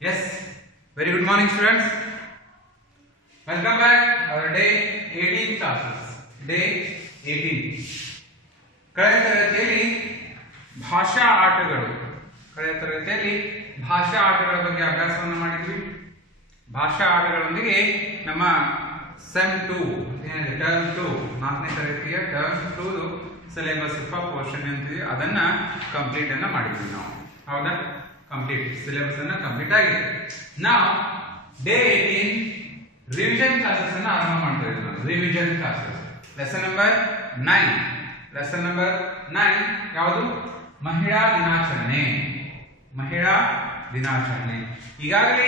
Yes, very good morning students. Welcome back our day 18 classes. Day 18. ಕಳೆದ ತರಗತಿಯಲ್ಲಿ ಭಾಷಾ ಆಟಗಳ ಬಗ್ಗೆ ಅಭ್ಯಾಸವನ್ನು ಮಾಡಿದ್ವಿ. ಭಾಷಾ ಆಟಗಳೊಂದಿಗೆ ನಮ್ಮ ಸೆಮ್ 2 ಏನಿದೆ ಟರ್ಮ್ 2 4ನೇ ತರಗತಿಯ ಟರ್ಮ್ 2 ಸಿಲೆಬಸ್ ಪೋರ್ಷನ್ ಅಂತಿದೆ, ಅದನ್ನ ಕಂಪ್ಲೀಟ್ ಅನ್ನ ಮಾಡಿದ್ವಿ ನಾವು. ಹೌದಾ? ಕಂಪ್ಲೀಟ್ ಸಿಲೆಬಸ್ ಅನ್ನ ಕಂಪ್ಲೀಟ್ ಆಗಿದೆ. ನಾವು ಡೇ 18 ರಿವಿಷನ್ ಕ್ಲಾಸಸ್ ಅನ್ನ ಆರಂಭ ಮಾಡ್ತಾ ಇದ್ದೀವಿ. ನಾವು ರಿವಿಷನ್ ಕ್ಲಾಸಸ್ ಲೆಸನ್ ನಂಬರ್ 9 ಯಾವುದು? ಮಹಿಳಾ ದಿನಾಚರಣೆ. ಈಗಾಗಲೇ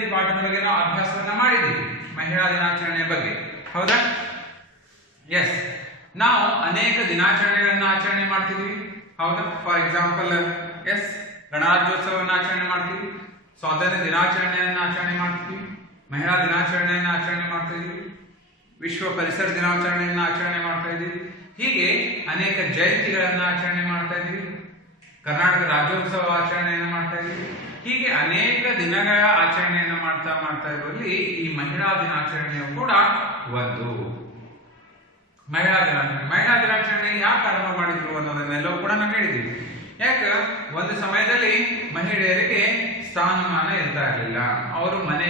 ಈ ಪಾಠದೊಳಗೆ ನಾವು ಅಭ್ಯಾಸವನ್ನ ಮಾಡಿದ್ದೀವಿ ಮಹಿಳಾ ದಿನಾಚರಣೆ ಬಗ್ಗೆ. ಹೌದಾ? ಎಸ್, ನಾವು ಅನೇಕ ದಿನಾಚರಣೆಗಳನ್ನ ಆಚರಣೆ ಮಾಡ್ತಿದ್ವಿ. ಹೌದಾ? ಫಾರ್ ಎಕ್ಸಾಂಪಲ್ ಗಣರಾಜ್ಯೋತ್ಸವವನ್ನು ಆಚರಣೆ ಮಾಡ್ತೀವಿ, ಸ್ವಾತಂತ್ರ್ಯ ದಿನಾಚರಣೆಯನ್ನ ಆಚರಣೆ ಮಾಡ್ತೀವಿ, ಮಹಿಳಾ ದಿನಾಚರಣೆಯನ್ನ ಆಚರಣೆ ಮಾಡ್ತಾ ಇದ್ವಿ, ವಿಶ್ವ ಪರಿಸರ ದಿನಾಚರಣೆಯನ್ನ ಆಚರಣೆ ಮಾಡ್ತಾ ಇದ್ವಿ. ಹೀಗೆ ಅನೇಕ ಜಯಂತಿಗಳನ್ನ ಆಚರಣೆ ಮಾಡ್ತಾ ಇದ್ವಿ, ಕರ್ನಾಟಕ ರಾಜ್ಯೋತ್ಸವ ಆಚರಣೆಯನ್ನು ಮಾಡ್ತಾ ಇದ್ವಿ. ಹೀಗೆ ಅನೇಕ ದಿನಗಳ ಆಚರಣೆಯನ್ನು ಮಾಡ್ತಾ ಇರುವಲ್ಲಿ ಈ ಮಹಿಳಾ ದಿನಾಚರಣೆಯು ಕೂಡ ಒಂದು. ಮಹಿಳಾ ದಿನಾಚರಣೆ ಯಾಕೆ ಆರಂಭ ಮಾಡಿದ್ರು ಅನ್ನೋದನ್ನೆಲ್ಲವೂ ಕೂಡ ನಾವು ಹೇಳಿದ್ದೀವಿ. ಯಾಕೆ? ಒಂದು ಸಮಯದಲ್ಲಿ ಮಹಿಳೆಯರಿಗೆ ಸ್ಥಾನಮಾನ ಇರ್ತಾ ಇರಲಿಲ್ಲ. ಅವರು ಮನೆ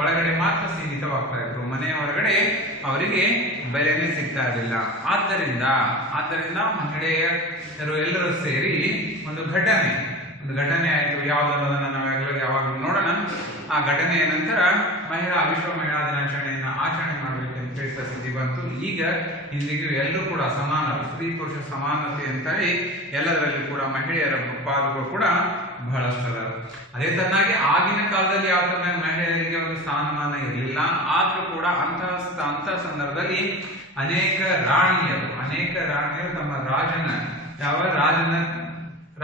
ಒಳಗಡೆ ಮಾತ್ರ ಸೀಮಿತವಾಗ್ತಾ ಇದ್ರು, ಮನೆಯ ಹೊರಗಡೆ ಅವರಿಗೆ ಬೆಲೆನೇ ಸಿಗ್ತಾ ಇರಲಿಲ್ಲ. ಆದ್ದರಿಂದ ಮಹಿಳೆಯರು ಎಲ್ಲರೂ ಸೇರಿ ಒಂದು ಘಟನೆ ಆಯಿತು. ಯಾವುದನ್ನೋದನ್ನ ನಾವೆಲ್ಲರೂ ಯಾವಾಗಲೂ ನೋಡೋಣ. ಆ ಘಟನೆಯ ನಂತರ ವಿಶ್ವ ಮಹಿಳಾ ದಿನಾಚರಣೆಯನ್ನು ಆಚರಣೆ ಮಾಡಬೇಕಂತ ಹೇಳಿ ಸ್ಥಿತಿ ಬಂತು. ಈಗ ಇಂದಿಗೂ ಎಲ್ಲರೂ ಕೂಡ ಸಮಾನರು, ಸ್ತ್ರೀ ಪುರುಷ ಸಮಾನತೆ ಅಂತ ಹೇಳಿ ಎಲ್ಲದರಲ್ಲಿ ಕೂಡ ಮಹಿಳೆಯರ ಪಾಲುಗಳು ಕೂಡ ಬಹಳಷ್ಟು ಅದ. ಅದೇ ತರನಾಗಿ ಆಗಿನ ಕಾಲದಲ್ಲಿ ಯಾವ ತರ ಮಹಿಳೆಯರಿಗೆ ಒಂದು ಸ್ಥಾನಮಾನ ಇರಲಿಲ್ಲ. ಆದ್ರೂ ಕೂಡ ಅಂತ ಸಂದರ್ಭದಲ್ಲಿ ಅನೇಕ ರಾಣಿಯರು ತಮ್ಮ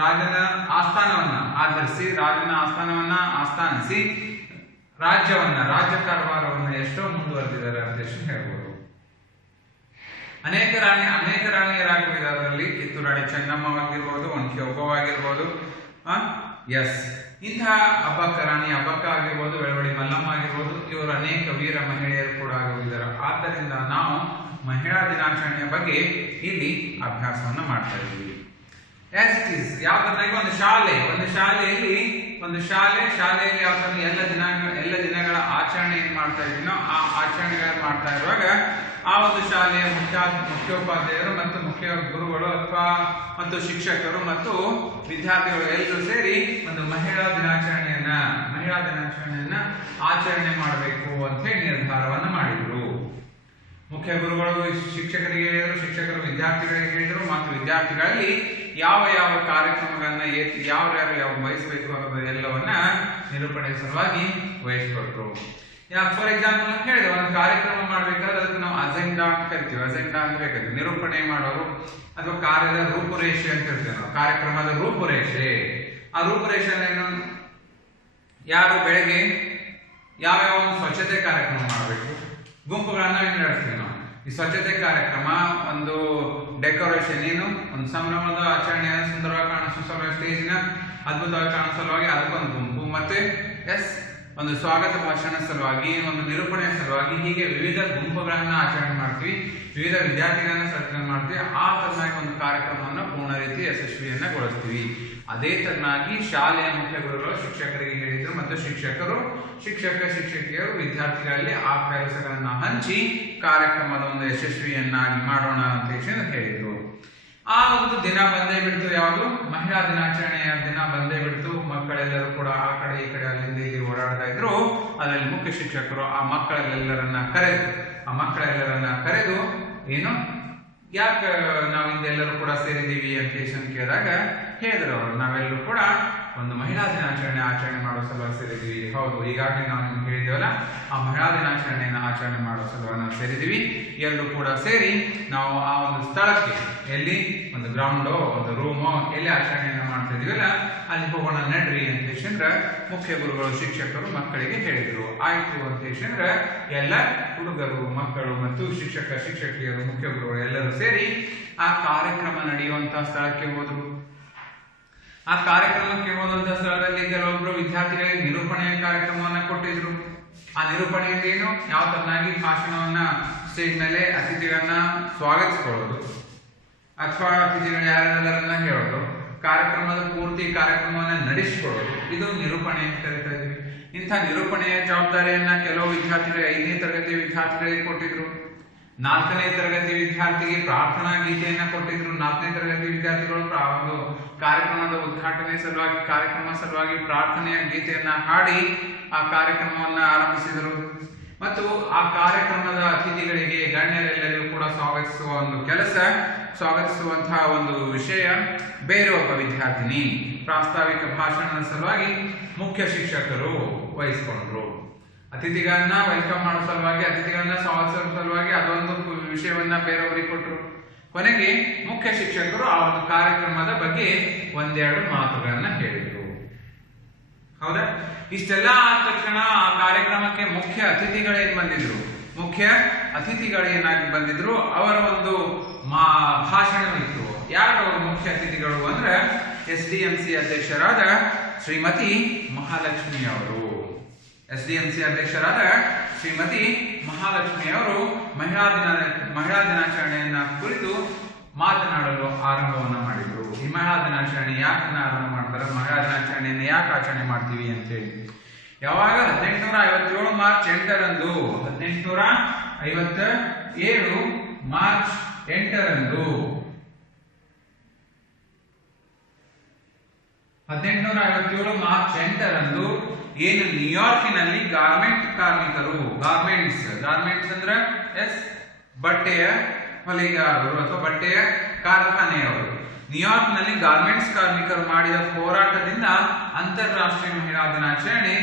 ರಾಜನ ಆಸ್ಥಾನವನ್ನ ಆಸ್ಥಾನಿಸಿ ರಾಜ್ಯ ಕಾರವಾರವನ್ನು ಎಷ್ಟೋ ಮುಂದುವರೆದಿದ್ದಾರೆ ಅಂತ ಹೇಳ್ಬೋದು. ಅನೇಕ ರಾಣಿಯರಾಗಿದ್ದಾರೆ. ಅದರಲ್ಲಿ ಕಿತ್ತೂರು ರಾಣಿ ಚೆನ್ನಮ್ಮ ಆಗಿರ್ಬೋದು, ಒನಕೆ ಓಬವ್ವ ಇಂತಹ ಅಬ್ಬಕ್ಕ ಆಗಿರ್ಬೋದು, ಬೆಳವಡಿ ಮಲ್ಲಮ್ಮ ಆಗಿರ್ಬೋದು, ಇವರು ಅನೇಕ ವೀರ ಮಹಿಳೆಯರು ಕೂಡ ಆಗಿದ್ದಾರೆ. ಆದ್ದರಿಂದ ನಾವು ಮಹಿಳಾ ದಿನಾಚರಣೆಯ ಬಗ್ಗೆ ಇಲ್ಲಿ ಅಭ್ಯಾಸವನ್ನ ಮಾಡ್ತಾ ಇದ್ದೀವಿ. ಯಾವ್ದಾಗಿ ಒಂದು ಶಾಲೆಯಲ್ಲಿ ಯಾವ ತರ ಎಲ್ಲ ದಿನಗಳ ಆಚರಣೆ ಏನ್ ಮಾಡ್ತಾ ಇದೀನೋ ಆ ಆಚರಣೆಗಳನ್ನು ಮಾಡ್ತಾ ಇರುವಾಗ ಆ ಒಂದು ಶಾಲೆಯ ಮುಖ್ಯೋಪಾಧ್ಯಾಯರು ಮತ್ತು ಮುಖ್ಯ ಗುರುಗಳು ಮತ್ತು ಶಿಕ್ಷಕರು ಮತ್ತು ವಿದ್ಯಾರ್ಥಿಗಳು ಎಲ್ಲರೂ ಸೇರಿ ಒಂದು ಮಹಿಳಾ ದಿನಾಚರಣೆಯನ್ನ ಆಚರಣೆ ಮಾಡಬೇಕು ಅಂತ ಹೇಳಿ ನಿರ್ಧಾರವನ್ನ ಮಾಡಿದ್ರು. ಮುಖ್ಯ ಗುರುಗಳು ಶಿಕ್ಷಕರಿಗೆ ಹೇಳಿದರು, ಶಿಕ್ಷಕರು ವಿದ್ಯಾರ್ಥಿಗಳಿಗೆ ಹೇಳಿದರು, ಮತ್ತು ವಿದ್ಯಾರ್ಥಿಗಳಲ್ಲಿ ಯಾವ ಕಾರ್ಯಕ್ರಮಗಳನ್ನ ಯಾವ ವಹಿಸಬೇಕು ಅನ್ನೋದು ಎಲ್ಲವನ್ನ ನಿರೂಪಣೆ ಸಲುವಾಗಿ ವಹಿಸಿಕೊಟ್ರು. ಫಾರ್ ಎಕ್ಸಾಂಪಲ್ ಹೇಳಿದೆ, ಒಂದು ಕಾರ್ಯಕ್ರಮ ಮಾಡ್ಬೇಕಾದ್ರೆ ಅದಕ್ಕೆ ನಾವು ಅಜೆಂಡಾ ಅಂತ ಕರಿತೀವಿ. ಅಜೆಂಡಾ ಅಂದ್ರೆ ನಿರೂಪಣೆ ಮಾಡೋರು ಅಥವಾ ಕಾರ್ಯದ ರೂಪುರೇಷೆ ಅಂತ ಹೇಳ್ತೇವೆ ನಾವು. ಕಾರ್ಯಕ್ರಮದ ರೂಪುರೇಷೆ. ಆ ರೂಪುರೇಷೆಯನ್ನು ಯಾರು ಬೆಳಗ್ಗೆ ಯಾವ ಒಂದು ಸ್ವಚ್ಛತೆ ಕಾರ್ಯಕ್ರಮ ಮಾಡಬೇಕು, ಗುಂಪುಗಳನ್ನ ನಡೆಸ್ತೀವಿ ನಾವು. ಈ ಸ್ವಚ್ಛತೆ ಕಾರ್ಯಕ್ರಮ, ಒಂದು ಡೆಕೋರೇಷನ್, ಒಂದು ಸಂಭ್ರಮದ ಆಚರಣೆಯನ್ನು ಸುಂದರವಾಗಿ ಕಾಣಿಸುವ ಸ್ಟೇಜಿನ ಅದ್ಭುತವಾಗಿ ಕಾಣಿಸೋ ಸಲುವಾಗಿ ಅದಕ್ಕೊಂದು ಗುಂಪು, ಮತ್ತೆ ಒಂದು ಸ್ವಾಗತ ಭಾಷಣ ಸಲುವಾಗಿ, ಒಂದು ನಿರೂಪಣೆಯ ಸಲುವಾಗಿ, ಹೀಗೆ ವಿವಿಧ ಗುಂಪುಗಳನ್ನ ಆಚರಣೆ ಮಾಡ್ತೀವಿ, ವಿವಿಧ ವಿದ್ಯಾರ್ಥಿಗಳನ್ನ ಸೆಲೆಕ್ಟ್ ಮಾಡ್ತೀವಿ. ಆ ತರನಾಗಿ ಒಂದು ಕಾರ್ಯಕ್ರಮವನ್ನು ಪೂರ್ಣ ರೀತಿ ಯಶಸ್ವಿಯನ್ನಗೊಳಿಸ್ತೀವಿ. ಅದೇ ತರನಾಗಿ ಶಾಲೆಯ ಮುಖ್ಯ ಗುರುಗಳು ಶಿಕ್ಷಕರಿಗೆ ಹೇಳಿದ್ರು, ಮತ್ತು ಶಿಕ್ಷಕಿಯರು ವಿದ್ಯಾರ್ಥಿಗಳಲ್ಲಿ ಆ ಕೆಲಸಗಳನ್ನ ಹಂಚಿ ಕಾರ್ಯಕ್ರಮದ ಒಂದು ಯಶಸ್ವಿಯನ್ನಾಗಿ ಮಾಡೋಣ ಅಂತ ಹೇಳಿದ್ರು. ಆ ಒಂದು ದಿನ ಬಂದೇ ಬಿಡ್ತು. ಯಾವುದು? ಮಹಿಳಾ ದಿನಾಚರಣೆಯ ದಿನ ಬಂದೇ ಬಿಡ್ತು. ಮಕ್ಕಳೆಲ್ಲರೂ ಕೂಡ ಆ ಕಡೆ ಈ ಕಡೆ ಅಲ್ಲಿಂದ ಇಲ್ಲಿ ಓಡಾಡ್ತಾ ಇದ್ರು. ಅದರಲ್ಲಿ ಮುಖ್ಯ ಶಿಕ್ಷಕರು ಆ ಮಕ್ಕಳೆಲ್ಲರನ್ನ ಕರೆದು ಯಾಕೆ ನಾವು ಇಂದೆಲ್ಲರೂ ಕೂಡ ಸೇರಿದ್ದೀವಿ ಅಂತ ಕೇಳಿದಾಗ ಹೇಳಿದ್ರು ಅವರು, ನಾವೆಲ್ಲರೂ ಕೂಡ ಒಂದು ಮಹಿಳಾ ದಿನಾಚರಣೆ ಆಚರಣೆ ಮಾಡೋ ಸಲುವಾಗಿ ಸೇರಿದ್ದೀವಿ. ಹೌದು, ಈಗಾಗಲೇ ನಾವು ನಿಮ್ಗೆ ಹೇಳಿದೇವಲ್ಲ, ಆ ಮಹಿಳಾ ದಿನಾಚರಣೆಯನ್ನು ಆಚರಣೆ ಮಾಡೋ ಸಲುವಾಗಿ ನಾವು ಸೇರಿದ್ದೀವಿ. ಎಲ್ಲರೂ ಕೂಡ ಸೇರಿ ನಾವು ಆ ಒಂದು ಸ್ಥಳಕ್ಕೆ, ಎಲ್ಲಿ ಒಂದು ಗ್ರೌಂಡೋ ಒಂದು ರೂಮೋ ಎಲ್ಲಿ ಆಚರಣೆಯನ್ನು ಮಾಡ್ತಾ ಇದೀವಲ್ಲ ಅಲ್ಲಿ ಹೋಗೋಣ ನಡ್ರಿ ಅಂತ ಮುಖ್ಯ ಗುರುಗಳು ಶಿಕ್ಷಕರು ಮಕ್ಕಳಿಗೆ ಹೇಳಿದ್ರು. ಆಯ್ತು ಅಂತ ಎಲ್ಲ ಹುಡುಗರು, ಮಕ್ಕಳು ಮತ್ತು ಶಿಕ್ಷಕಿಯರು, ಮುಖ್ಯ ಗುರುಗಳು ಎಲ್ಲರೂ ಸೇರಿ ಆ ಕಾರ್ಯಕ್ರಮ ನಡೆಯುವಂತಹ ಸ್ಥಳಕ್ಕೆ ಹೋದ್ರು. ಆ ಕಾರ್ಯಕ್ರಮಕ್ಕೆ ಹೋದಂತ ಸ್ಥಳದಲ್ಲಿ ಕೆಲವೊಬ್ರು ವಿದ್ಯಾರ್ಥಿಗಳಿಗೆ ನಿರೂಪಣೆಯ ಕಾರ್ಯಕ್ರಮವನ್ನ ಕೊಟ್ಟಿದ್ರು. ಆ ನಿರೂಪಣೆ ಏನು, ಯಾವ ತರನಾಗಿ ಭಾಷಣವನ್ನ ಸ್ಟೇಜ್ ಮೇಲೆ ಅತಿಥಿಗಳನ್ನ ಸ್ವಾಗತಿಸಿಕೊಳ್ಳೋದು ಅಥವಾ ಅತಿಥಿಗಳು ಯಾರೆಲ್ಲರನ್ನ ಹೇಳೋದು, ಕಾರ್ಯಕ್ರಮದ ಪೂರ್ತಿ ಕಾರ್ಯಕ್ರಮವನ್ನ ನಡೆಸಿಕೊಳ್ಳೋದು, ಇದು ನಿರೂಪಣೆ ಅಂತ ಕರಿತಾ ಇದ್ವಿ. ಇಂಥ ನಿರೂಪಣೆಯ ಜವಾಬ್ದಾರಿಯನ್ನ ಕೆಲವು ವಿದ್ಯಾರ್ಥಿಗಳಿಗೆ 5ನೇ ತರಗತಿ ವಿದ್ಯಾರ್ಥಿಗಳಿಗೆ ಕೊಟ್ಟಿದ್ರು. 4ನೇ ತರಗತಿ ವಿದ್ಯಾರ್ಥಿಗೆ ಪ್ರಾರ್ಥನಾ ಗೀತೆಯನ್ನ ಕೊಟ್ಟಿದ್ರು. 4ನೇ ತರಗತಿ ವಿದ್ಯಾರ್ಥಿಗಳು ಒಂದು ಕಾರ್ಯಕ್ರಮದ ಉದ್ಘಾಟನೆ ಸಲುವಾಗಿ ಕಾರ್ಯಕ್ರಮ ಸಲುವಾಗಿ ಪ್ರಾರ್ಥನೆಯ ಗೀತೆಯನ್ನ ಹಾಡಿ ಆ ಕಾರ್ಯಕ್ರಮವನ್ನ ಆರಂಭಿಸಿದರು. ಮತ್ತು ಆ ಕಾರ್ಯಕ್ರಮದ ಅತಿಥಿಗಳಿಗೆ ಗಣ್ಯರೆಲ್ಲರಿಗೂ ಕೂಡ ಸ್ವಾಗತಿಸುವ ಒಂದು ಕೆಲಸ, ಸ್ವಾಗತಿಸುವಂತಹ ಒಂದು ವಿಷಯ ಬೇರೆ ಒಬ್ಬ ವಿದ್ಯಾರ್ಥಿನಿ ಪ್ರಾಸ್ತಾವಿಕ ಭಾಷಣದ ಸಲುವಾಗಿ ಮುಖ್ಯ ಶಿಕ್ಷಕರು ವಹಿಸಿಕೊಂಡ್ರು. ಅತಿಥಿಗಳನ್ನ ವೆಲ್ಕಮ್ ಮಾಡೋ ಸಲುವಾಗಿ, ಅತಿಥಿಗಳನ್ನ ಸ್ವಾಗತಿಸೋ ಸಲುವಾಗಿ ಅದೊಂದು ವಿಷಯವನ್ನ ಬೇರೆಯವರಿಗೆ ಕೊಟ್ಟರು. ಕೊನೆಗೆ ಮುಖ್ಯ ಶಿಕ್ಷಕರು ಆ ಒಂದು ಕಾರ್ಯಕ್ರಮದ ಬಗ್ಗೆ ಒಂದೆರಡು ಮಾತುಗಳನ್ನ ಹೇಳಿದರು. ಹೌದಾ? ಇಷ್ಟೆಲ್ಲ ಆದ ತಕ್ಷಣ ಆ ಕಾರ್ಯಕ್ರಮಕ್ಕೆ ಮುಖ್ಯ ಅತಿಥಿಗಳೇನ್ ಬಂದಿದ್ರು, ಮುಖ್ಯ ಅತಿಥಿಗಳೇನಾಗಿ ಬಂದಿದ್ರು, ಅವರ ಒಂದು ಭಾಷಣವಿತ್ತು. ಯಾರು ಅವರು ಮುಖ್ಯ ಅತಿಥಿಗಳು ಅಂದ್ರೆ SDMC ಅಧ್ಯಕ್ಷರಾದ ಶ್ರೀಮತಿ ಮಹಾಲಕ್ಷ್ಮಿ ಅವರು. SDMC ಅಧ್ಯಕ್ಷರಾದ ಶ್ರೀಮತಿ ಮಹಾಲಕ್ಷ್ಮಿ ಅವರು ಮಹಿಳಾ ದಿನಾಚರಣೆಯನ್ನ ಕುರಿತು ಮಾತನಾಡಲು ಆರಂಭವನ್ನ ಮಾಡಿದ್ರು. ಈ ಮಹಿಳಾ ದಿನಾಚರಣೆ ಯಾಕನ್ನ ಆರಂಭ ಮಾಡ್ತಾರೆ, ಮಹಿಳಾ ದಿನಾಚರಣೆಯನ್ನು ಯಾಕೆ ಆಚರಣೆ ಮಾಡ್ತೀವಿ ಅಂತ ಹೇಳಿ. ಯಾವಾಗ 1857 ಮಾರ್ಚ್ 8ರಂದು 1857 ಮಾರ್ಚ್ 8ರಂದು 1857 ಮಾರ್ಚ್ 8ರಂದು ಏನು ನ್ಯೂಯಾರ್ಕಿನಲ್ಲಿ ಗಾರ್ಮೆಂಟ್ ಕಾರ್ಮಿಕರು, ಗಾರ್ಮೆಂಟ್ಸ್ ಅಂದ್ರೆ ಬಟ್ಟೆಯ ಹೊಲಿಗಾರರು ಅಥವಾ ಬಟ್ಟೆಯ ಕಾರ್ಖಾನೆಯವರು, ನ್ಯೂಯಾರ್ಕ್ನಲ್ಲಿ ಗಾರ್ಮೆಂಟ್ಸ್ ಕಾರ್ಮಿಕರು ಮಾಡಿದ ಹೋರಾಟದಿಂದ ಅಂತಾರಾಷ್ಟ್ರೀಯ ಮಹಿಳಾ ದಿನಾಚರಣೆ